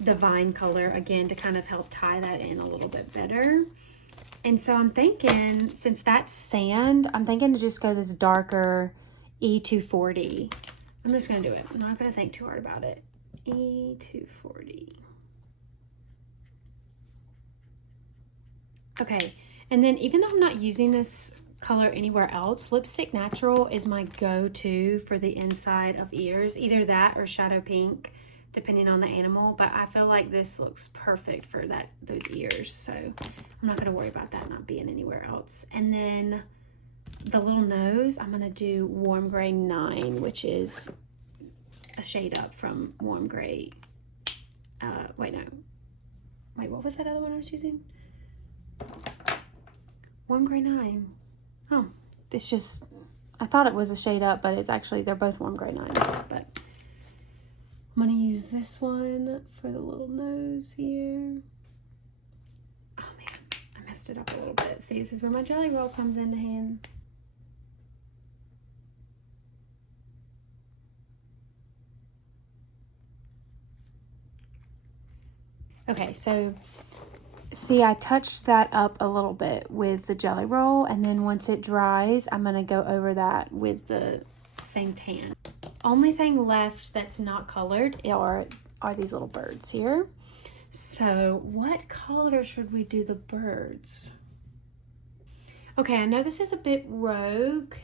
the vine color again to kind of help tie that in a little bit better. And so I'm thinking, since that's sand, I'm thinking to just go this darker E240. I'm just going to do it. I'm not going to think too hard about it. E240. Okay, and then even though I'm not using this color anywhere else, Lipstick Natural is my go-to for the inside of ears. Either that or Shadow Pink, depending on the animal, but I feel like this looks perfect for those ears, so I'm not going to worry about that not being anywhere else. And then the little nose, I'm going to do Warm Gray 9, which is a shade up from Warm Gray. Wait, what was that other one I was using? Warm Gray 9. Oh, it's just, I thought it was a shade up, but it's actually, they're both Warm Gray 9s, but I'm going to use this one for the little nose here. Oh man, I messed it up a little bit. See, this is where my jelly roll comes into hand. Okay, so see, I touched that up a little bit with the jelly roll, and then once it dries, I'm gonna go over that with the same tan. Only thing left that's not colored are these little birds here. So what color should we do the birds? Okay, I know this is a bit rogue,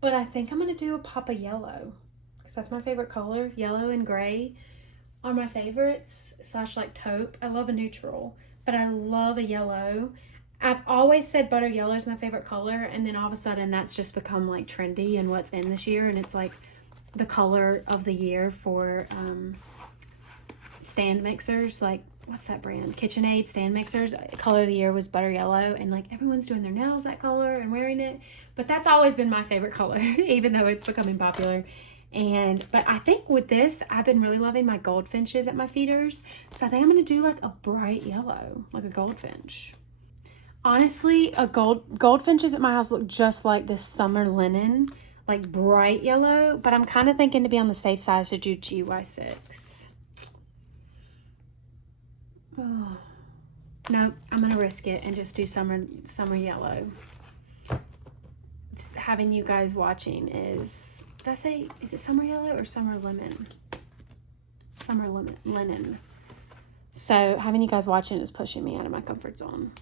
but I think I'm gonna do a pop of yellow because that's my favorite color. Yellow and gray are my favorites, slash like taupe. I love a neutral, but I love a yellow. I've always said butter yellow is my favorite color, and then all of a sudden that's just become like trendy and what's in this year, and it's like the color of the year for stand mixers. Like, what's that brand? KitchenAid stand mixers. Color of the year was butter yellow, and like everyone's doing their nails that color and wearing it, but that's always been my favorite color even though it's becoming popular. But I think with this, I've been really loving my goldfinches at my feeders, so I think I'm gonna do like a bright yellow, like a goldfinch. Honestly, goldfinches at my house look just like this summer linen, like bright yellow, but I'm kind of thinking to be on the safe side to do GY6. Oh, nope, I'm gonna risk it and just do summer yellow. Just having you guys watching is, did I say, is it summer yellow or summer lemon? Summer lemon, linen. So having you guys watching is pushing me out of my comfort zone.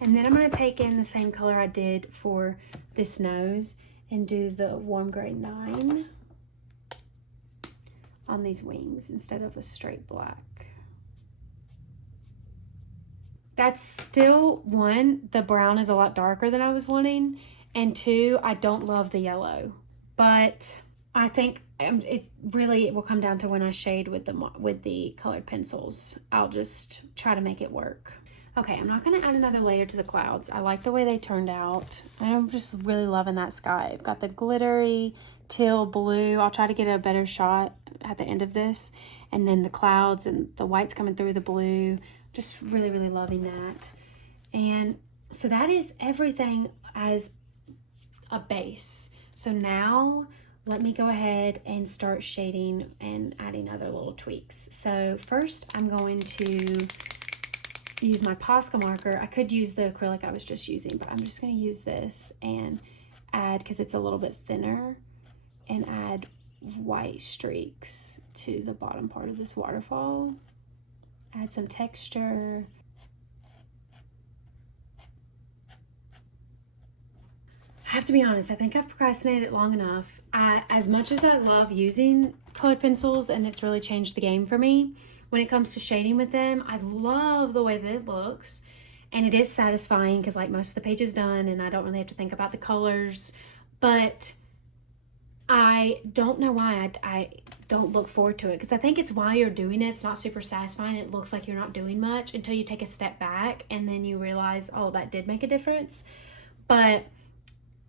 And then I'm going to take in the same color I did for this nose and do the warm gray 9 on these wings instead of a straight black. That's still, 1, the brown is a lot darker than I was wanting, and 2, I don't love the yellow. But I think it will come down to when I shade with the colored pencils. I'll just try to make it work. Okay, I'm not going to add another layer to the clouds. I like the way they turned out. I'm just really loving that sky. I've got the glittery teal blue. I'll try to get a better shot at the end of this. And then the clouds and the whites coming through the blue. Just really, really loving that. And so that is everything as a base. So now let me go ahead and start shading and adding other little tweaks. So first I'm going to use my Posca marker. I could use the acrylic I was just using, but I'm just going to use this and add, because it's a little bit thinner, and add white streaks to the bottom part of this waterfall. Add some texture. I have to be honest, I think I've procrastinated long enough. As much as I love using colored pencils, and it's really changed the game for me, when it comes to shading with them, I love the way that it looks, and it is satisfying because like most of the page is done and I don't really have to think about the colors, but I don't know why I don't look forward to it, because I think it's while you're doing it, it's not super satisfying. It looks like you're not doing much until you take a step back and then you realize, oh, that did make a difference. But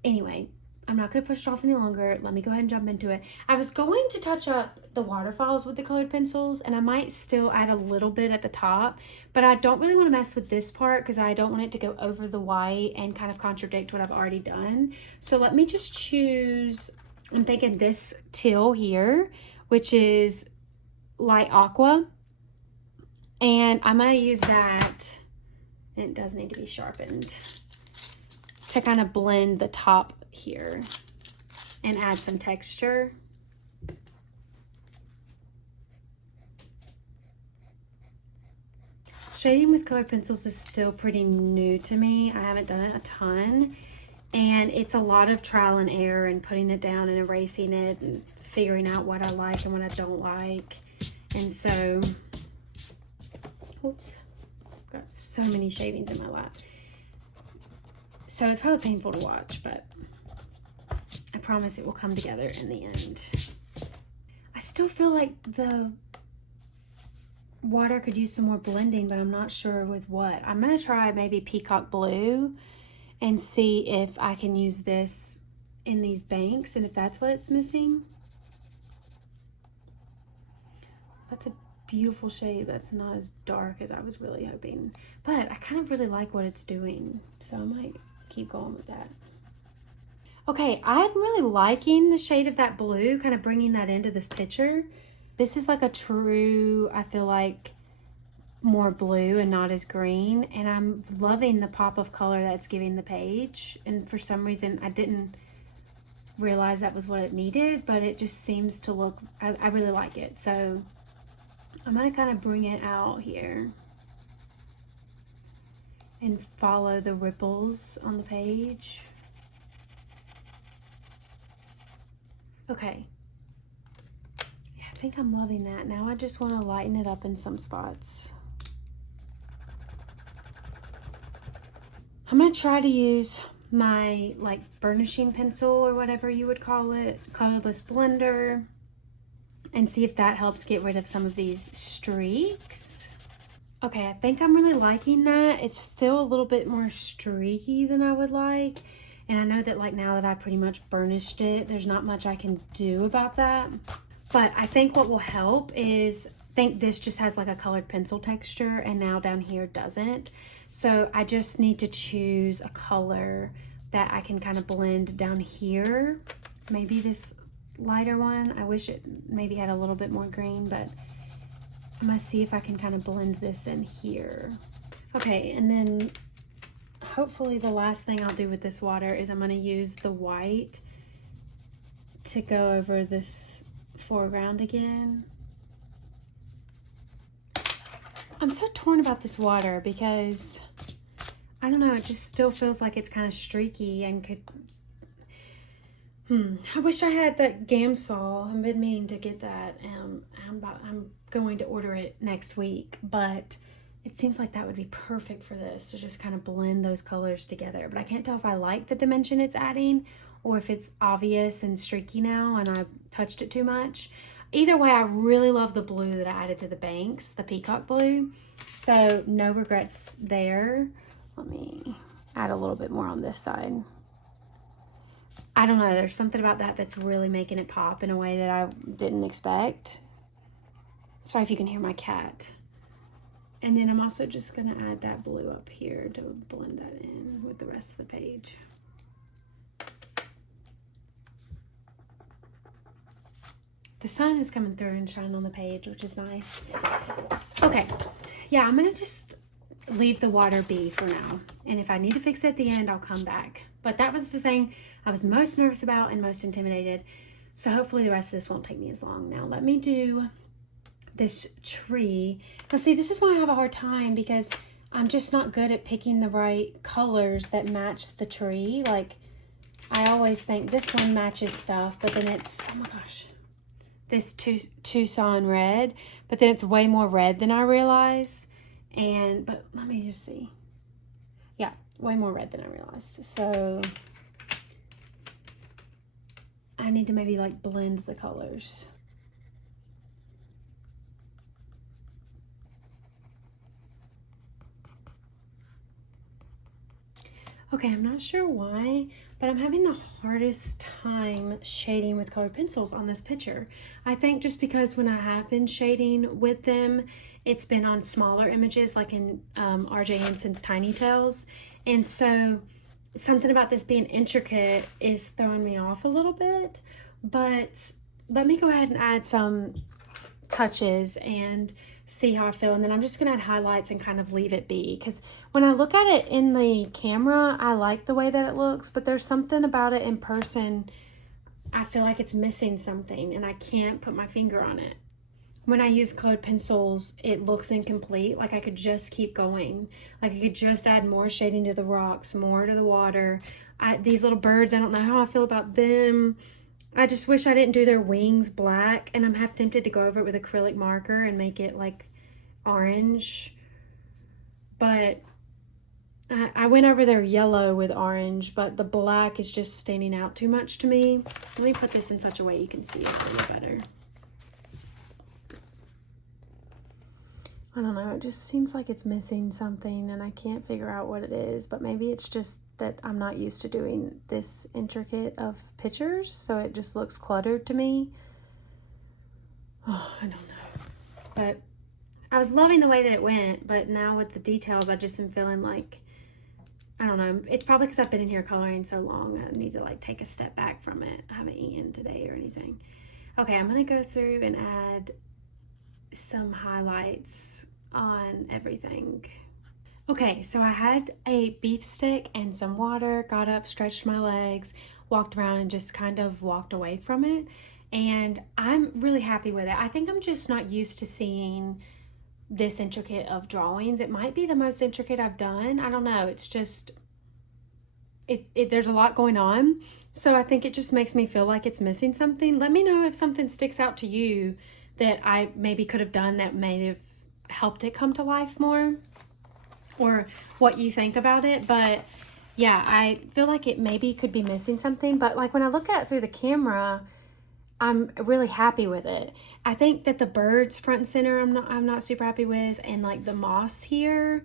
anyway, I'm not going to push it off any longer. Let me go ahead and jump into it. I was going to touch up the waterfalls with the colored pencils, and I might still add a little bit at the top, but I don't really want to mess with this part because I don't want it to go over the white and kind of contradict what I've already done. So let me just choose, I'm thinking this teal here, which is light aqua, and I'm going to use that, and it does need to be sharpened, to kind of blend the top here and add some texture. Shading with colored pencils is still pretty new to me. I haven't done it a ton, and it's a lot of trial and error and putting it down and erasing it and figuring out what I like and what I don't like. And so, oops, I've got so many shavings in my lap. So it's probably painful to watch, but I promise it will come together in the end. I still feel like the water could use some more blending, but I'm not sure with what. I'm going to try maybe peacock blue and see if I can use this in these banks and if that's what it's missing. That's a beautiful shade that's not as dark as I was really hoping. But I kind of really like what it's doing, so I might keep going with that. Okay, I'm really liking the shade of that blue, kind of bringing that into this picture. This is like a true, I feel like, more blue and not as green, and I'm loving the pop of color that's giving the page. And for some reason I didn't realize that was what it needed, but it just seems to look, I really like it. So I'm gonna kind of bring it out here and follow the ripples on the page. Okay, yeah, I think I'm loving that. Now I just want to lighten it up in some spots. I'm gonna try to use my like burnishing pencil or whatever you would call it, colorless blender, and see if that helps get rid of some of these streaks. Okay, I think I'm really liking that. It's still a little bit more streaky than I would like. And I know that like now that I pretty much burnished it, there's not much I can do about that. But I think what will help is, I think this just has like a colored pencil texture and now down here doesn't. So I just need to choose a color that I can kind of blend down here. Maybe this lighter one. I wish it maybe had a little bit more green, but I'm gonna see if I can kind of blend this in here. Okay, and then hopefully the last thing I'll do with this water is I'm gonna use the white to go over this foreground again. I'm so torn about this water because I don't know, it just still feels like it's kind of streaky and could, I wish I had that Gamsol. I've been meaning to get that. I'm going to order it next week, but it seems like that would be perfect for this, to just kind of blend those colors together. But I can't tell if I like the dimension it's adding or if it's obvious and streaky now and I touched it too much. Either way, I really love the blue that I added to the banks, the peacock blue. So no regrets there. Let me add a little bit more on this side. I don't know, there's something about that that's really making it pop in a way that I didn't expect. Sorry if you can hear my cat. And then I'm also just gonna add that blue up here to blend that in with the rest of the page. The sun is coming through and shining on the page, which is nice. Okay, yeah, I'm gonna just leave the water be for now. And if I need to fix it at the end, I'll come back. But that was the thing I was most nervous about and most intimidated. So hopefully the rest of this won't take me as long. Now let me do this tree. Now see, this is why I have a hard time, because I'm just not good at picking the right colors that match the tree. Like, I always think this one matches stuff, but then it's, oh my gosh, this Tucson red, but then it's way more red than I realize. But let me just see. Yeah, way more red than I realized. So I need to maybe like blend the colors. Okay, I'm not sure why, but I'm having the hardest time shading with colored pencils on this picture. I think just because when I have been shading with them, it's been on smaller images, like in RJ Hanson's Tiny Tales. And so something about this being intricate is throwing me off a little bit. But let me go ahead and add some touches and see how I feel. And then I'm just gonna add highlights and kind of leave it be, because when I look at it in the camera, I like the way that it looks, but there's something about it in person, I feel like it's missing something and I can't put my finger on it. When I use colored pencils, it looks incomplete. Like I could just keep going. Like I could just add more shading to the rocks, more to the water. These little birds, I don't know how I feel about them. I just wish I didn't do their wings black, and I'm half tempted to go over it with acrylic marker and make it like orange. But I went over their yellow with orange, but the black is just standing out too much to me. Let me put this in such a way you can see it a little better. I don't know, it just seems like it's missing something and I can't figure out what it is, but maybe it's just that I'm not used to doing this intricate of pictures, so it just looks cluttered to me. Oh, I don't know. But I was loving the way that it went, but now with the details, I just am feeling like, I don't know. It's probably because I've been in here coloring so long. I need to like take a step back from it. I haven't eaten today or anything. Okay, I'm going to go through and add some highlights on everything. Okay, so I had a beef stick and some water, got up, stretched my legs, walked around and just kind of walked away from it. And I'm really happy with it. I think I'm just not used to seeing this intricate of drawings. It might be the most intricate I've done. I don't know. It's just, there's a lot going on. So I think it just makes me feel like it's missing something. Let me know if something sticks out to you that I maybe could have done that may have helped it come to life more, or what you think about it. But yeah, I feel like it maybe could be missing something. But like when I look at it through the camera, I'm really happy with it. I think that the birds front and center I'm not super happy with, and like the moss here.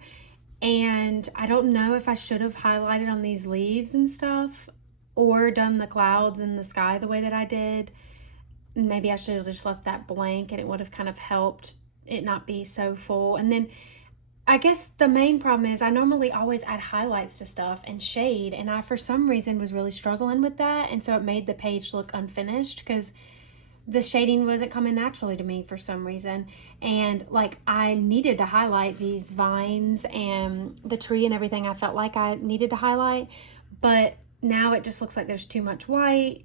And I don't know if I should have highlighted on these leaves and stuff, or done the clouds and the sky the way that I did. Maybe I should have just left that blank, and it would have kind of helped it not be so full. And then I guess the main problem is I normally always add highlights to stuff and shade, and I for some reason was really struggling with that, and so it made the page look unfinished because the shading wasn't coming naturally to me for some reason. And like I needed to highlight these vines and the tree and everything. I felt like I needed to highlight, but now it just looks like there's too much white.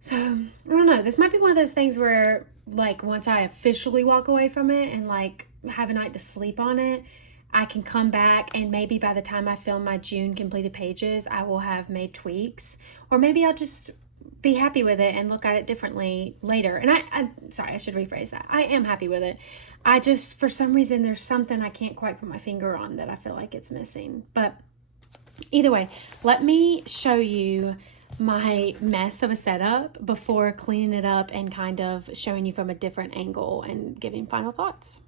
So I don't know, this might be one of those things where like once I officially walk away from it and like have a night to sleep on it, I can come back, and maybe by the time I film my June completed pages, I will have made tweaks, or maybe I'll just be happy with it and look at it differently later. And sorry, I should rephrase that. I am happy with it. I just, for some reason, there's something I can't quite put my finger on that I feel like it's missing. But either way, let me show you my mess of a setup before cleaning it up and kind of showing you from a different angle and giving final thoughts.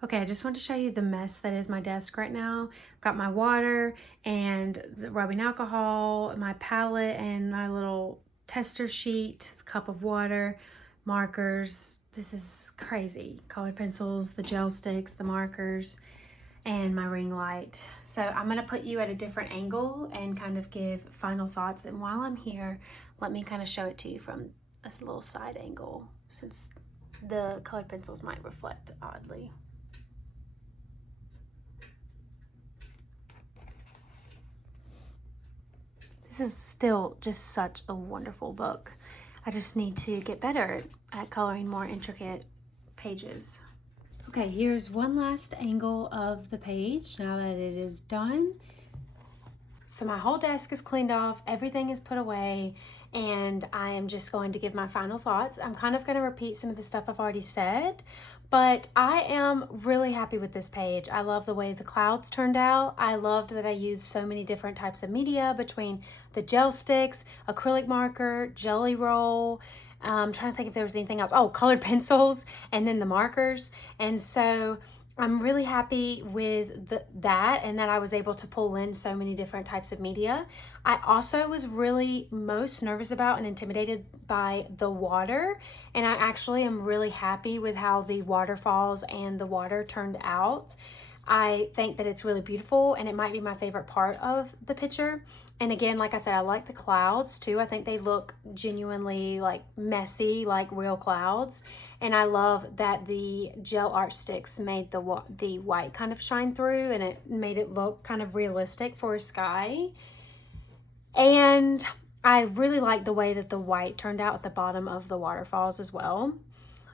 Okay, I just want to show you the mess that is my desk right now. I've got my water and the rubbing alcohol, my palette and my little tester sheet, cup of water, markers. This is crazy. Colored pencils, the gel sticks, the markers, and my ring light. So I'm gonna put you at a different angle and kind of give final thoughts. And while I'm here, let me kind of show it to you from a little side angle, since the colored pencils might reflect oddly. This is still just such a wonderful book. I just need to get better at coloring more intricate pages. Okay, here's one last angle of the page now that it is done. So my whole desk is cleaned off, everything is put away, and I am just going to give my final thoughts. I'm kind of going to repeat some of the stuff I've already said, but I am really happy with this page. I love the way the clouds turned out. I loved that I used so many different types of media between the gel sticks, acrylic marker, jelly roll. I'm trying to think if there was anything else. Oh, colored pencils, and then the markers. And so I'm really happy with that, and that I was able to pull in so many different types of media. I also was really most nervous about and intimidated by the water, and I actually am really happy with how the waterfalls and the water turned out. I think that it's really beautiful, and it might be my favorite part of the picture. And again, like I said, I like the clouds too. I think they look genuinely like messy, like real clouds. And I love that the gel art sticks made the white kind of shine through, and it made it look kind of realistic for a sky. And I really like the way that the white turned out at the bottom of the waterfalls as well.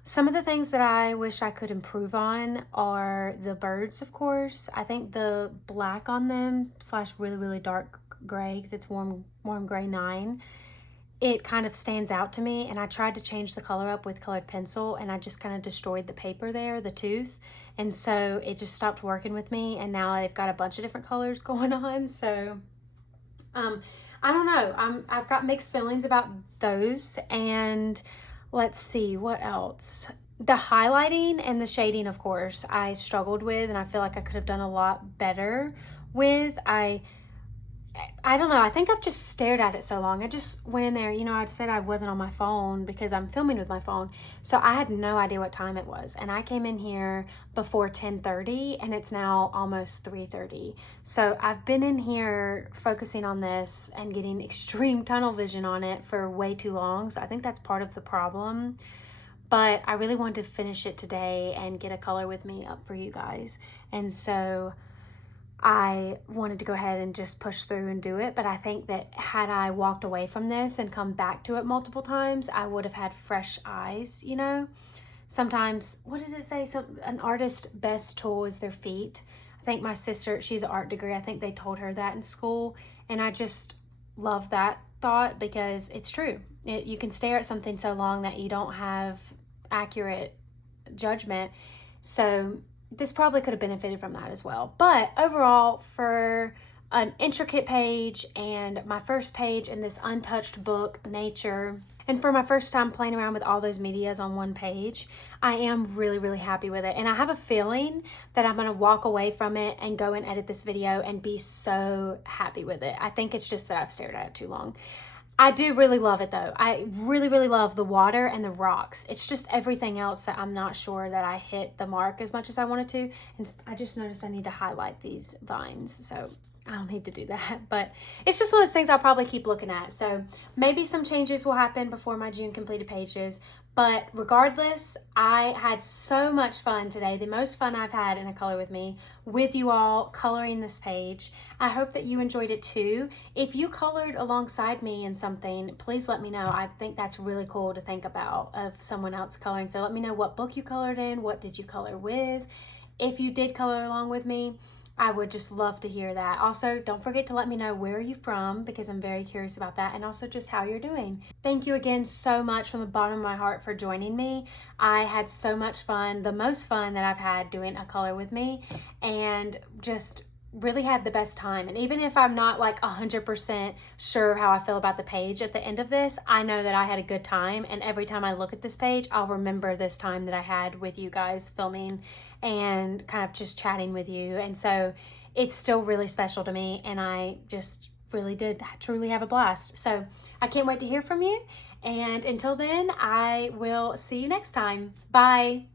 Some of the things that I wish I could improve on are the birds, of course. I think the black on them / really, really dark gray, because it's warm gray 9, it kind of stands out to me. And I tried to change the color up with colored pencil, and I just kind of destroyed the paper there, the tooth, and so it just stopped working with me. And now I've got a bunch of different colors going on. So I don't know, I've got mixed feelings about those. And let's see what else. The highlighting and the shading, of course, I struggled with, and I feel like I could have done a lot better with. I I don't know. I think I've just stared at it so long. I just went in there. You know, I said I wasn't on my phone because I'm filming with my phone. So I had no idea what time it was. And I came in here before 10:30 and it's now almost 3:30. So I've been in here focusing on this and getting extreme tunnel vision on it for way too long. So I think that's part of the problem. But I really wanted to finish it today and get a color with me up for you guys. And so I wanted to go ahead and just push through and do it. But I think that had I walked away from this and come back to it multiple times, I would have had fresh eyes, you know? Sometimes, what did it say? An artist's best tool is their feet. I think my sister, she's an art degree. I think they told her that in school. And I just love that thought because it's true. You can stare at something so long that you don't have accurate judgment. So this probably could have benefited from that as well. But overall, for an intricate page and my first page in this untouched book, Nature, and for my first time playing around with all those medias on one page, I am really, really happy with it. And I have a feeling that I'm going to walk away from it and go and edit this video and be so happy with it. I think it's just that I've stared at it too long. I do really love it though. I really, really love the water and the rocks. It's just everything else that I'm not sure that I hit the mark as much as I wanted to. And I just noticed I need to highlight these vines. So I'll need to do that. But it's just one of those things I'll probably keep looking at. So maybe some changes will happen before my June completed pages. But regardless, I had so much fun today. The most fun I've had in a color with me, with you all coloring this page. I hope that you enjoyed it too. If you colored alongside me in something, please let me know. I think that's really cool to think about of someone else coloring. So let me know what book you colored in, what did you color with. If you did color along with me, I would just love to hear that. Also, don't forget to let me know where are you from because I'm very curious about that, and also just how you're doing. Thank you again so much from the bottom of my heart for joining me. I had so much fun, the most fun that I've had doing a color with me, and just really had the best time. And even if I'm not like 100% sure how I feel about the page at the end of this, I know that I had a good time, and every time I look at this page, I'll remember this time that I had with you guys filming and kind of just chatting with you. And so it's still really special to me, and I just really did truly have a blast. So I can't wait to hear from you. And until then, I will see you next time. Bye.